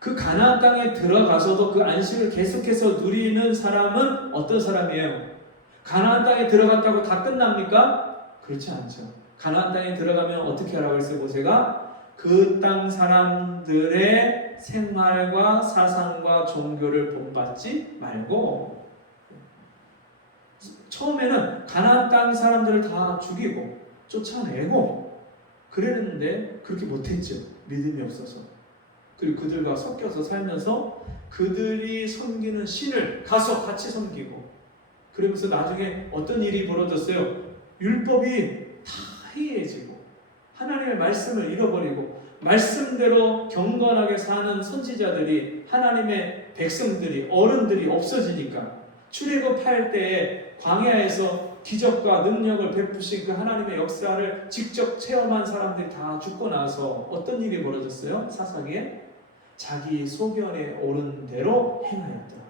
그 가나안 땅에 들어가서도 그 안식을 계속해서 누리는 사람은 어떤 사람이에요? 가나안 땅에 들어갔다고 다 끝납니까? 그렇지 않죠. 가나안 땅에 들어가면 어떻게 하라고 했어요? 모세가 그 땅 사람들의 생활과 사상과 종교를 본받지 말고 처음에는 가나안 땅 사람들을 다 죽이고 쫓아내고 그랬는데 그렇게 못했죠. 믿음이 없어서. 그리고 그들과 섞여서 살면서 그들이 섬기는 신을 가서 같이 섬기고, 그러면서 나중에 어떤 일이 벌어졌어요? 율법이 다 해이해지고 하나님의 말씀을 잃어버리고, 말씀대로 경건하게 사는 선지자들이, 하나님의 백성들이, 어른들이 없어지니까, 출애굽할 때에 광야에서 기적과 능력을 베푸신 그 하나님의 역사를 직접 체험한 사람들이 다 죽고 나서 어떤 일이 벌어졌어요? 사사기에 자기 소견에 오른 대로 행하였더라.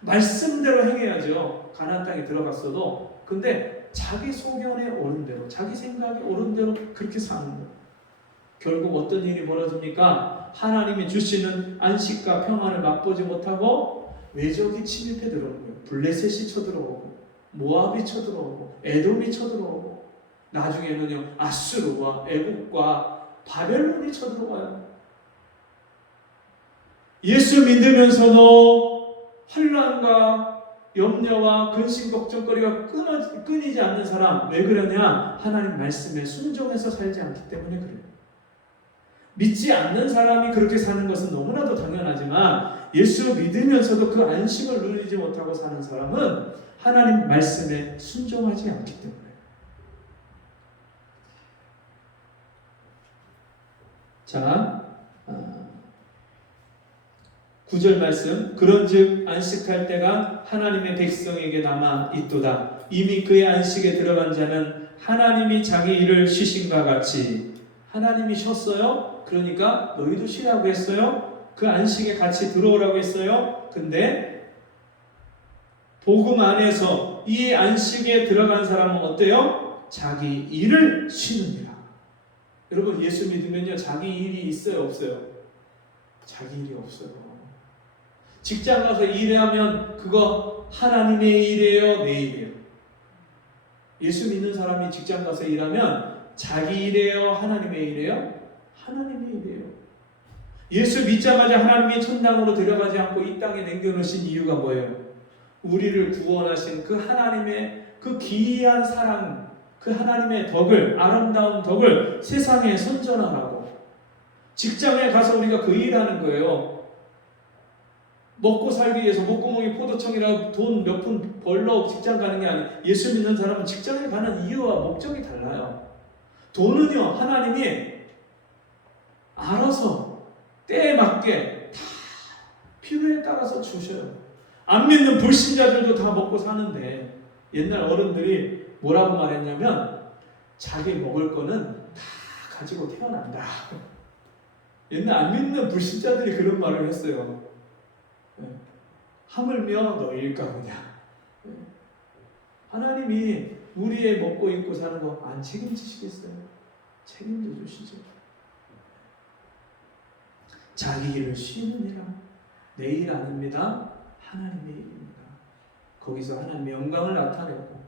말씀대로 행해야죠. 가나안 땅에 들어갔어도. 근데 자기 소견에 오른 대로, 자기 생각에 오른 대로 그렇게 사는 거예요. 결국 어떤 일이 벌어집니까? 하나님이 주시는 안식과 평안을 맛보지 못하고 외적이 침입해 들어오는 거예요. 블레셋이 쳐들어오고, 모압이 쳐들어오고, 에돔이 쳐들어오고, 나중에는요 아수르와 애국과 바벨론이 쳐들어와요. 예수 믿으면서도 환난과 염려와 근심 걱정거리가 끊이지 않는 사람, 왜 그러냐? 하나님 말씀에 순종해서 살지 않기 때문에 그래요. 믿지 않는 사람이 그렇게 사는 것은 너무나도 당연하지만, 예수 믿으면서도 그 안식을 누리지 못하고 사는 사람은 하나님 말씀에 순종하지 않기 때문에. 자, 9절 말씀, 그런즉 안식할 때가 하나님의 백성에게 남아 있도다. 이미 그의 안식에 들어간 자는 하나님이 자기 일을 쉬신과 같이. 하나님이 쉬었어요. 그러니까 너희도 쉬라고 했어요. 그 안식에 같이 들어오라고 했어요. 근데 복음 안에서 이 안식에 들어간 사람은 어때요? 자기 일을 쉬느니라. 여러분, 예수 믿으면요 자기 일이 있어요, 없어요? 자기 일이 없어요. 직장 가서 일하면 그거 하나님의 일이에요, 내 일이에요? 예수 믿는 사람이 직장 가서 일하면 자기 일이에요, 하나님의 일이에요? 하나님의 일이에요. 예수 믿자마자 하나님이 천당으로 데려가지 않고 이 땅에 남겨놓으신 이유가 뭐예요? 우리를 구원하신 그 하나님의 그 기이한 사랑, 그 하나님의 덕을, 아름다운 덕을 세상에 선전하라고. 직장에 가서 우리가 그 일하는 거예요. 먹고 살기 위해서 목구멍이 포도청이라고 돈 몇 푼 벌러 직장 가는 게 아니에요. 예수 믿는 사람은 직장에 가는 이유와 목적이 달라요. 돈은요 하나님이 알아서 때에 맞게 다 필요에 따라서 주셔요. 안 믿는 불신자들도 다 먹고 사는데, 옛날 어른들이 뭐라고 말했냐면 자기 먹을 거는 다 가지고 태어난다. 옛날 안 믿는 불신자들이 그런 말을 했어요. 하물며 너일까 그냥. 하나님이 우리의 먹고 입고 사는 거 안 책임지시겠어요? 책임져 주시죠. 자기 일을 쉬느니라. 내 일 아닙니다. 하나님의 일입니다. 거기서 하나님의 영광을 나타내고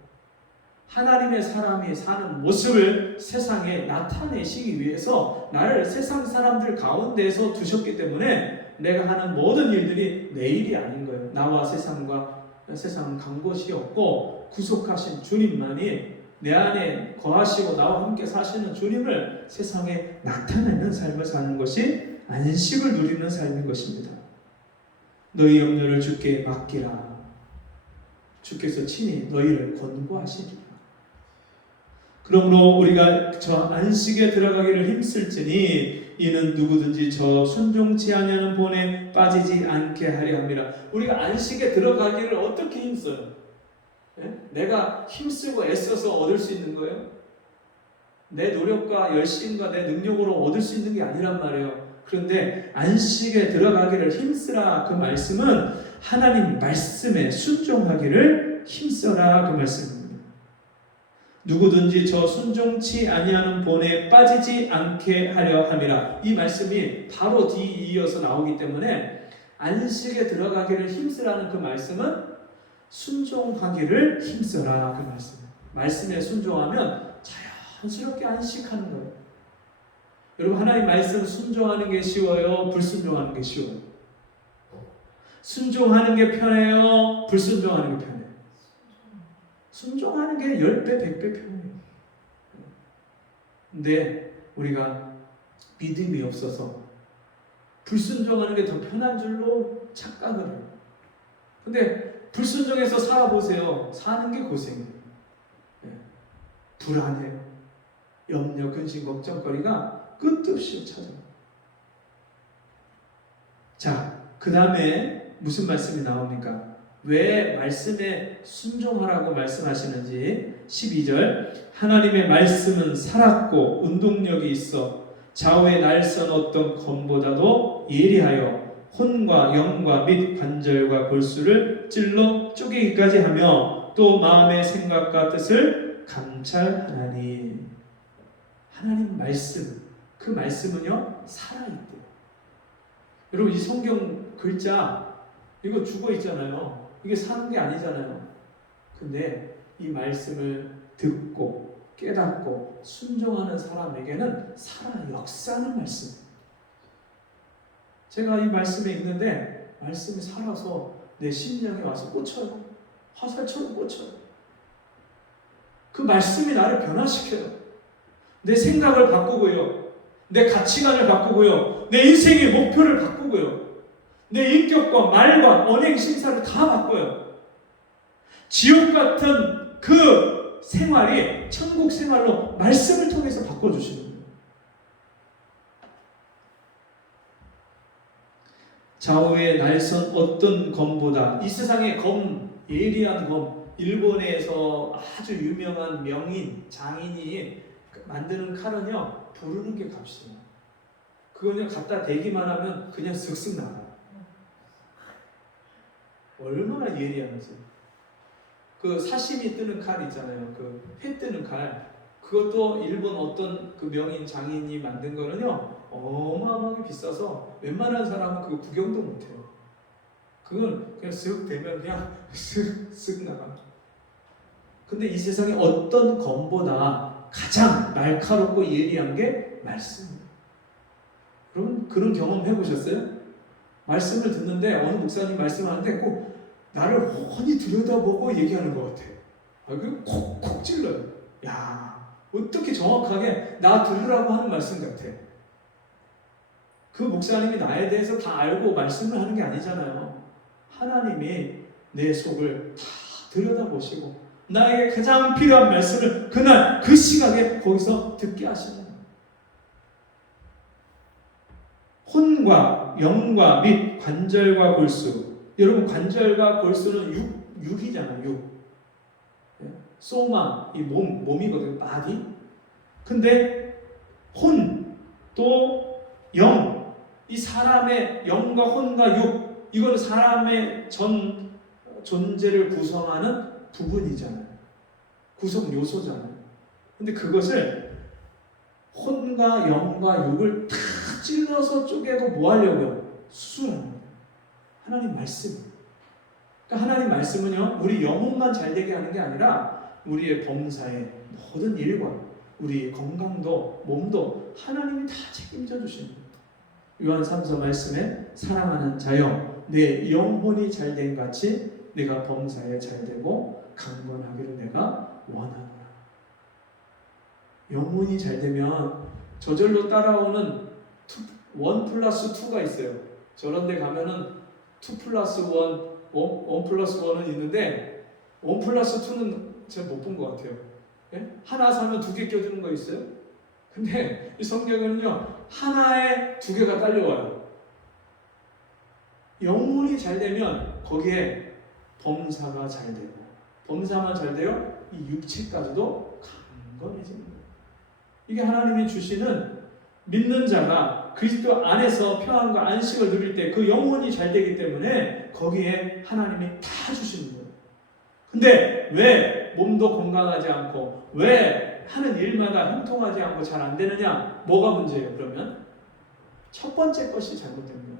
하나님의 사람이 사는 모습을 세상에 나타내시기 위해서 나를 세상 사람들 가운데서 두셨기 때문에 내가 하는 모든 일들이 내 일이 아닌 거예요. 나와 세상과 세상은 간 곳이 없고 구속하신 주님만이 내 안에 거하시고 나와 함께 사시는 주님을 세상에 나타내는 삶을 사는 것이 안식을 누리는 삶인 것입니다. 너희 염려를 주께 맡기라. 주께서 친히 너희를 권고하시리라. 그러므로 우리가 저 안식에 들어가기를 힘쓸지니 이는 누구든지 저 순종치 아니하는 본에 빠지지 않게 하려 함이라. 우리가 안식에 들어가기를 어떻게 힘써요? 내가 힘쓰고 애써서 얻을 수 있는 거예요? 내 노력과 열심과 내 능력으로 얻을 수 있는 게 아니란 말이에요. 그런데 안식에 들어가기를 힘쓰라, 그 말씀은 하나님 말씀에 순종하기를 힘써라, 그 말씀입니다. 누구든지 저 순종치 아니하는 본에 빠지지 않게 하려 함이라. 이 말씀이 바로 뒤이어서 나오기 때문에 안식에 들어가기를 힘쓰라는 그 말씀은 순종하기를 힘써라, 그 말씀. 말씀에 순종하면 자연스럽게 안식하는 거예요. 여러분, 하나님 말씀 순종하는 게 쉬워요? 불순종하는 게 쉬워요? 순종하는 게 편해요? 불순종하는 게 편해요? 순종하는 게 10배, 100배 편해요. 근데 우리가 믿음이 없어서 불순종하는 게 더 편한 줄로 착각을 해요. 근데 불순종해서 살아보세요. 사는 게 고생이에요. 불안해요. 염려, 근심, 걱정거리가 끝도 없이 찾아와요. 자, 그 다음에 무슨 말씀이 나옵니까? 왜 말씀에 순종하라고 말씀하시는지 12절 하나님의 말씀은 살았고 운동력이 있어 좌우에 날선 어떤 검보다도 예리하여 혼과 영과 및 관절과 골수를 찔러 쪼개기까지 하며 또 마음의 생각과 뜻을 감찰하나니. 하나님 말씀, 그 말씀은요 살아있대요. 여러분 이 성경 글자 이거 죽어 있잖아요. 이게 사는 게 아니잖아요. 근데 이 말씀을 듣고 깨닫고 순종하는 사람에게는 살아 역사하는 말씀. 제가 이 말씀에 있는데 말씀이 살아서 내 심령에 와서 꽂혀요. 화살처럼 꽂혀요. 그 말씀이 나를 변화시켜요. 내 생각을 바꾸고요. 내 가치관을 바꾸고요. 내 인생의 목표를 바꾸고요. 내 인격과 말과 언행 신사를 다 바꿔요. 지옥 같은 그 생활이 천국 생활로 말씀을 통해서 바꿔주시는 거예요. 좌우에 날선 어떤 검보다, 이 세상의 검, 예리한 검, 일본에서 아주 유명한 명인, 장인이 만드는 칼은요 부르는 게 값이에요. 그거는 갖다 대기만 하면 그냥 슥슥 나가요. 얼마나 예리한지. 그 사시미 뜨는 칼 있잖아요. 그 회 뜨는 칼. 그것도 일본 어떤 그 명인 장인이 만든 거는요 어마어마하게 비싸서 웬만한 사람은 그거 구경도 못해요. 그건 그냥 쓱 대면 그냥 쓱쓱 나가. 근데 이 세상에 어떤 검보다 가장 날카롭고 예리한 게 말씀이에요. 여러분 그런 경험 해보셨어요? 말씀을 듣는데 어느 목사님 말씀하는데 꼭 나를 훤히 들여다보고 얘기하는 것 같아. 그 콕콕 찔러요. 야, 어떻게 정확하게 나 들으라고 하는 말씀 같아. 그 목사님이 나에 대해서 다 알고 말씀을 하는 게 아니잖아요. 하나님이 내 속을 다 들여다보시고 나에게 가장 필요한 말씀을 그날 그 시각에 거기서 듣게 하시는 거예요. 혼과 영과 및 관절과 골수. 여러분 관절과 골수는 육이잖아요. 육. 소마, 이 몸이거든요. 바디. 근데 혼, 또 영, 이 사람의 영과 혼과 육, 이거는 사람의 전 존재를 구성하는 부분이잖아요. 구성 요소잖아요. 근데 그것을 혼과 영과 육을 다 찔러서 쪼개고 뭐 하려고요? 수술하는 거예요. 하나님 말씀. 그러니까 하나님 말씀은요, 우리 영혼만 잘 되게 하는 게 아니라 우리의 범사의 모든 일과 우리 건강도 몸도 하나님이 다 책임져 주시는 거예요. 요한 3서 말씀에 사랑하는 자여 내 영혼이 잘된 같이 내가 범사에 잘되고 강건하기를 내가 원하노라. 영혼이 잘되면 저절로 따라오는 1+2가 있어요. 저런 데 가면은 2+1, 1+1은 있는데 1+2는 제가 못 본 것 같아요. 예? 하나 사면 2개 껴주는 거 있어요? 근데 이 성경에는요 하나에 2개가 딸려와요. 영혼이 잘 되면 거기에 범사가 잘 되고 범사만 잘 돼요 이 육체까지도 강건해지는 거예요. 이게 하나님이 주시는 믿는 자가 그리스도 안에서 평안과 안식을 누릴 때 그 영혼이 잘 되기 때문에 거기에 하나님이 다 주시는 거예요. 근데 왜 몸도 건강하지 않고 왜 하는 일마다 형통하지 않고 잘 안 되느냐? 뭐가 문제예요? 그러면 첫 번째 것이 잘못된 거예요.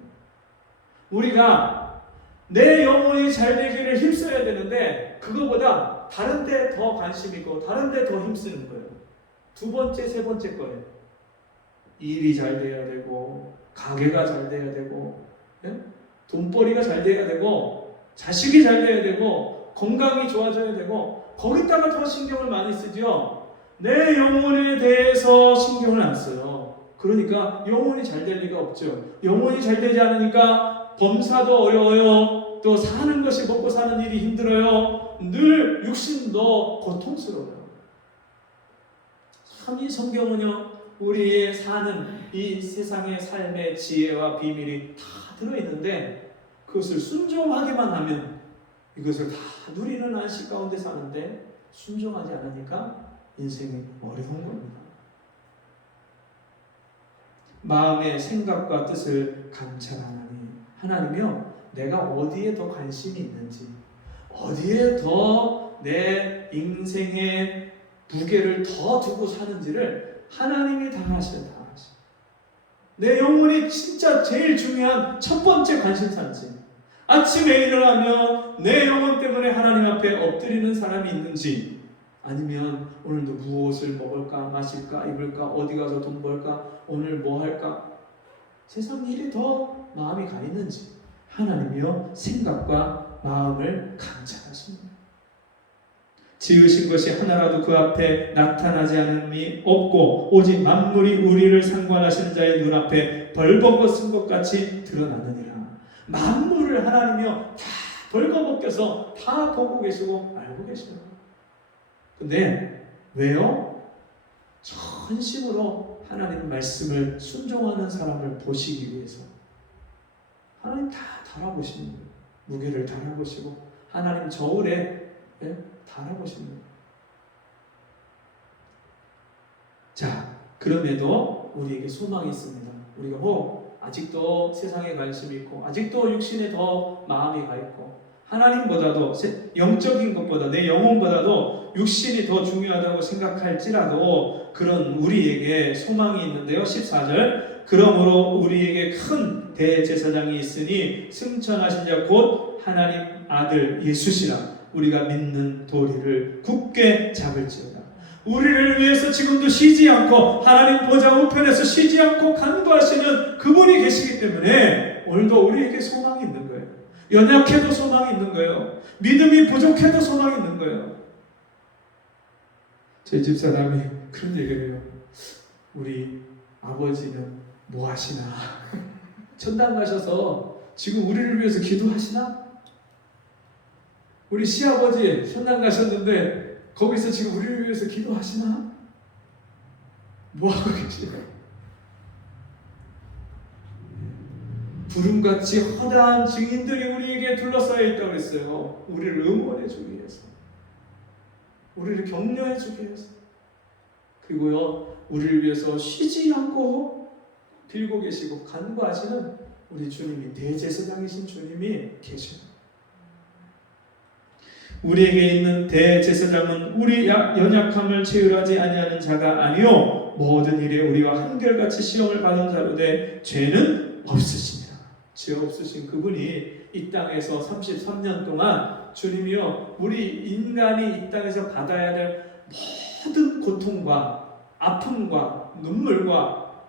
우리가 내 영혼이 잘 되기를 힘써야 되는데 그거보다 다른 데 더 관심 있고 다른 데 더 힘쓰는 거예요. 두 번째, 세 번째 거예요. 일이 잘 돼야 되고 가게가 잘 돼야 되고 돈벌이가 잘 돼야 되고 자식이 잘 돼야 되고 건강이 좋아져야 되고 거기다가 더 신경을 많이 쓰죠. 내 영혼에 대해서 신경을 안 써요. 그러니까 영혼이 잘 될 리가 없죠. 영혼이 잘 되지 않으니까 범사도 어려워요. 또 사는 것이, 먹고 사는 일이 힘들어요. 늘 육신도 고통스러워요. 참 이 성경은요, 우리의 사는 이 세상의 삶의 지혜와 비밀이 다 들어있는데, 그것을 순종하기만 하면 이것을 다 누리는 안식 가운데 사는데, 순종하지 않으니까 인생이 어려운 겁니다. 마음의 생각과 뜻을 감찰하나니, 하나님이요, 내가 어디에 더 관심이 있는지, 어디에 더 내 인생의 무게를 더 두고 사는지를 하나님이 다 아셔요. 다 아셔요. 내 영혼이 진짜 제일 중요한 첫 번째 관심사인지, 아침에 일어나면 내 영혼 때문에 하나님 앞에 엎드리는 사람이 있는지, 아니면 오늘도 무엇을 먹을까, 마실까, 입을까, 어디 가서 돈 벌까, 오늘 뭐 할까, 세상 일이 더 마음이 가 있는지, 하나님이요, 생각과 마음을 감찰하십니다. 지으신 것이 하나라도 그 앞에 나타나지 않음이 없고, 오직 만물이 우리를 상관하시는 자의 눈앞에 벌거벗은 것 같이 드러나느니라. 만물을 하나님이요, 다 벌거벗겨서 다 보고 계시고 알고 계십니다. 근데 왜요? 전심으로 하나님 말씀을 순종하는 사람을 보시기 위해서. 하나님 다 달아보시는 거예요. 무게를 달아보시고 하나님 저울에 달아보시는 거예요. 자, 그럼에도 우리에게 소망이 있습니다. 우리가 아직도 세상에 관심이 있고, 아직도 육신에 더 마음이 가 있고, 하나님보다도 영적인 것보다 내 영혼보다도 육신이 더 중요하다고 생각할지라도 그런 우리에게 소망이 있는데요. 14절, 그러므로 우리에게 큰 대제사장이 있으니 승천하신 자 곧 하나님 아들 예수시라. 우리가 믿는 도리를 굳게 잡을지어다. 우리를 위해서 지금도 쉬지 않고 하나님 보좌 우편에서 쉬지 않고 간구하시는 그분이 계시기 때문에 오늘도 우리에게 소망이 있는 거예요. 연약해도 소망이 있는 거예요. 믿음이 부족해도 소망이 있는 거예요. 제 집사람이 그런 얘기를 해요. 우리 아버지는 뭐 하시나? 천당 가셔서 지금 우리를 위해서 기도하시나? 우리 시아버지 천당 가셨는데 거기서 지금 우리를 위해서 기도하시나? 뭐 하고 계시나요? 구름같이 허다한 증인들이 우리에게 둘러싸여 있다고 했어요. 우리를 응원해 주기 위해서, 우리를 격려해 주기 위해서, 그리고요, 우리를 위해서 쉬지 않고 빌고 계시고 간구하시는 우리 주님이, 대제사장이신 주님이 계십니다. 우리에게 있는 대제사장은 우리 연약함을 체휼하지 아니하는 자가 아니요 모든 일에 우리와 한결같이 시험을 받은 자로 돼 죄는 없으시니라. 죄 없으신 그분이 이 땅에서 33년 동안 주님이요, 우리 인간이 이 땅에서 받아야 될 모든 고통과 아픔과 눈물과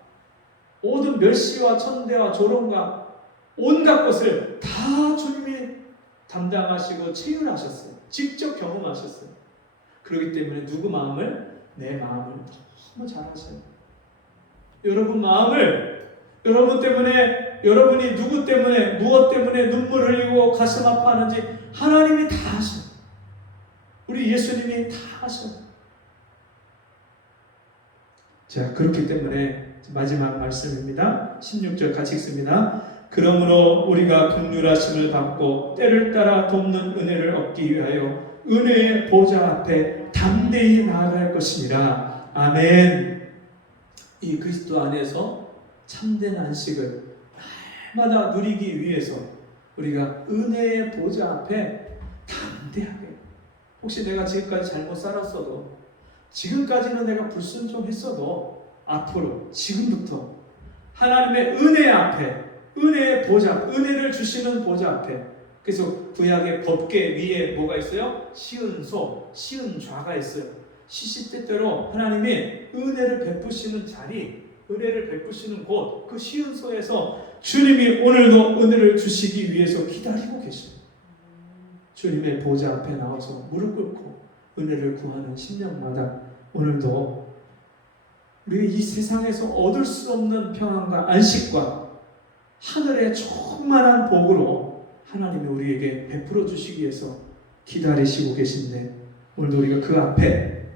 모든 멸시와 천대와 조롱과 온갖 것을 다 주님이 담당하시고 체휼하셨어요. 직접 경험하셨어요. 그렇기 때문에 누구 마음을? 내 마음을 너무 잘 아셔요. 여러분 마음을, 여러분 때문에, 여러분이 누구 때문에, 무엇 때문에 눈물 흘리고 가슴 아파하는지 하나님이 다 아셔요. 우리 예수님이 다 아셔요. 자, 그렇기 때문에 마지막 말씀입니다. 16절 같이 읽습니다. 그러므로 우리가 긍휼하심을 받고 때를 따라 돕는 은혜를 얻기 위하여 은혜의 보좌 앞에 담대히 나아갈 것이니라. 아멘. 이 그리스도 안에서 참된 안식을 날마다 누리기 위해서 우리가 은혜의 보좌 앞에 담대하게, 혹시 내가 지금까지 잘못 살았어도, 지금까지는 내가 불순종했어도 앞으로 지금부터 하나님의 은혜 앞에, 은혜의 보좌, 은혜를 주시는 보좌 앞에, 그래서 구약의 법궤 위에 뭐가 있어요? 시은소, 시은좌가 있어요. 시시때때로 하나님이 은혜를 베푸시는 자리, 은혜를 베푸시는 곳, 그 시은소에서 주님이 오늘도 은혜를 주시기 위해서 기다리고 계십니다. 주님의 보좌 앞에 나와서 무릎 꿇고 은혜를 구하는 심령마다 오늘도 우리 이 세상에서 얻을 수 없는 평안과 안식과 하늘의 충만한 복으로 하나님이 우리에게 베풀어 주시기 위해서 기다리시고 계신데, 오늘도 우리가 그 앞에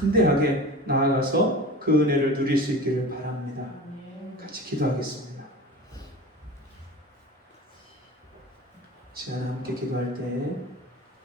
담대하게 나아가서 그 은혜를 누릴 수 있기를 바랍니다. 같이 기도하겠습니다. 시간 함께 기도할 때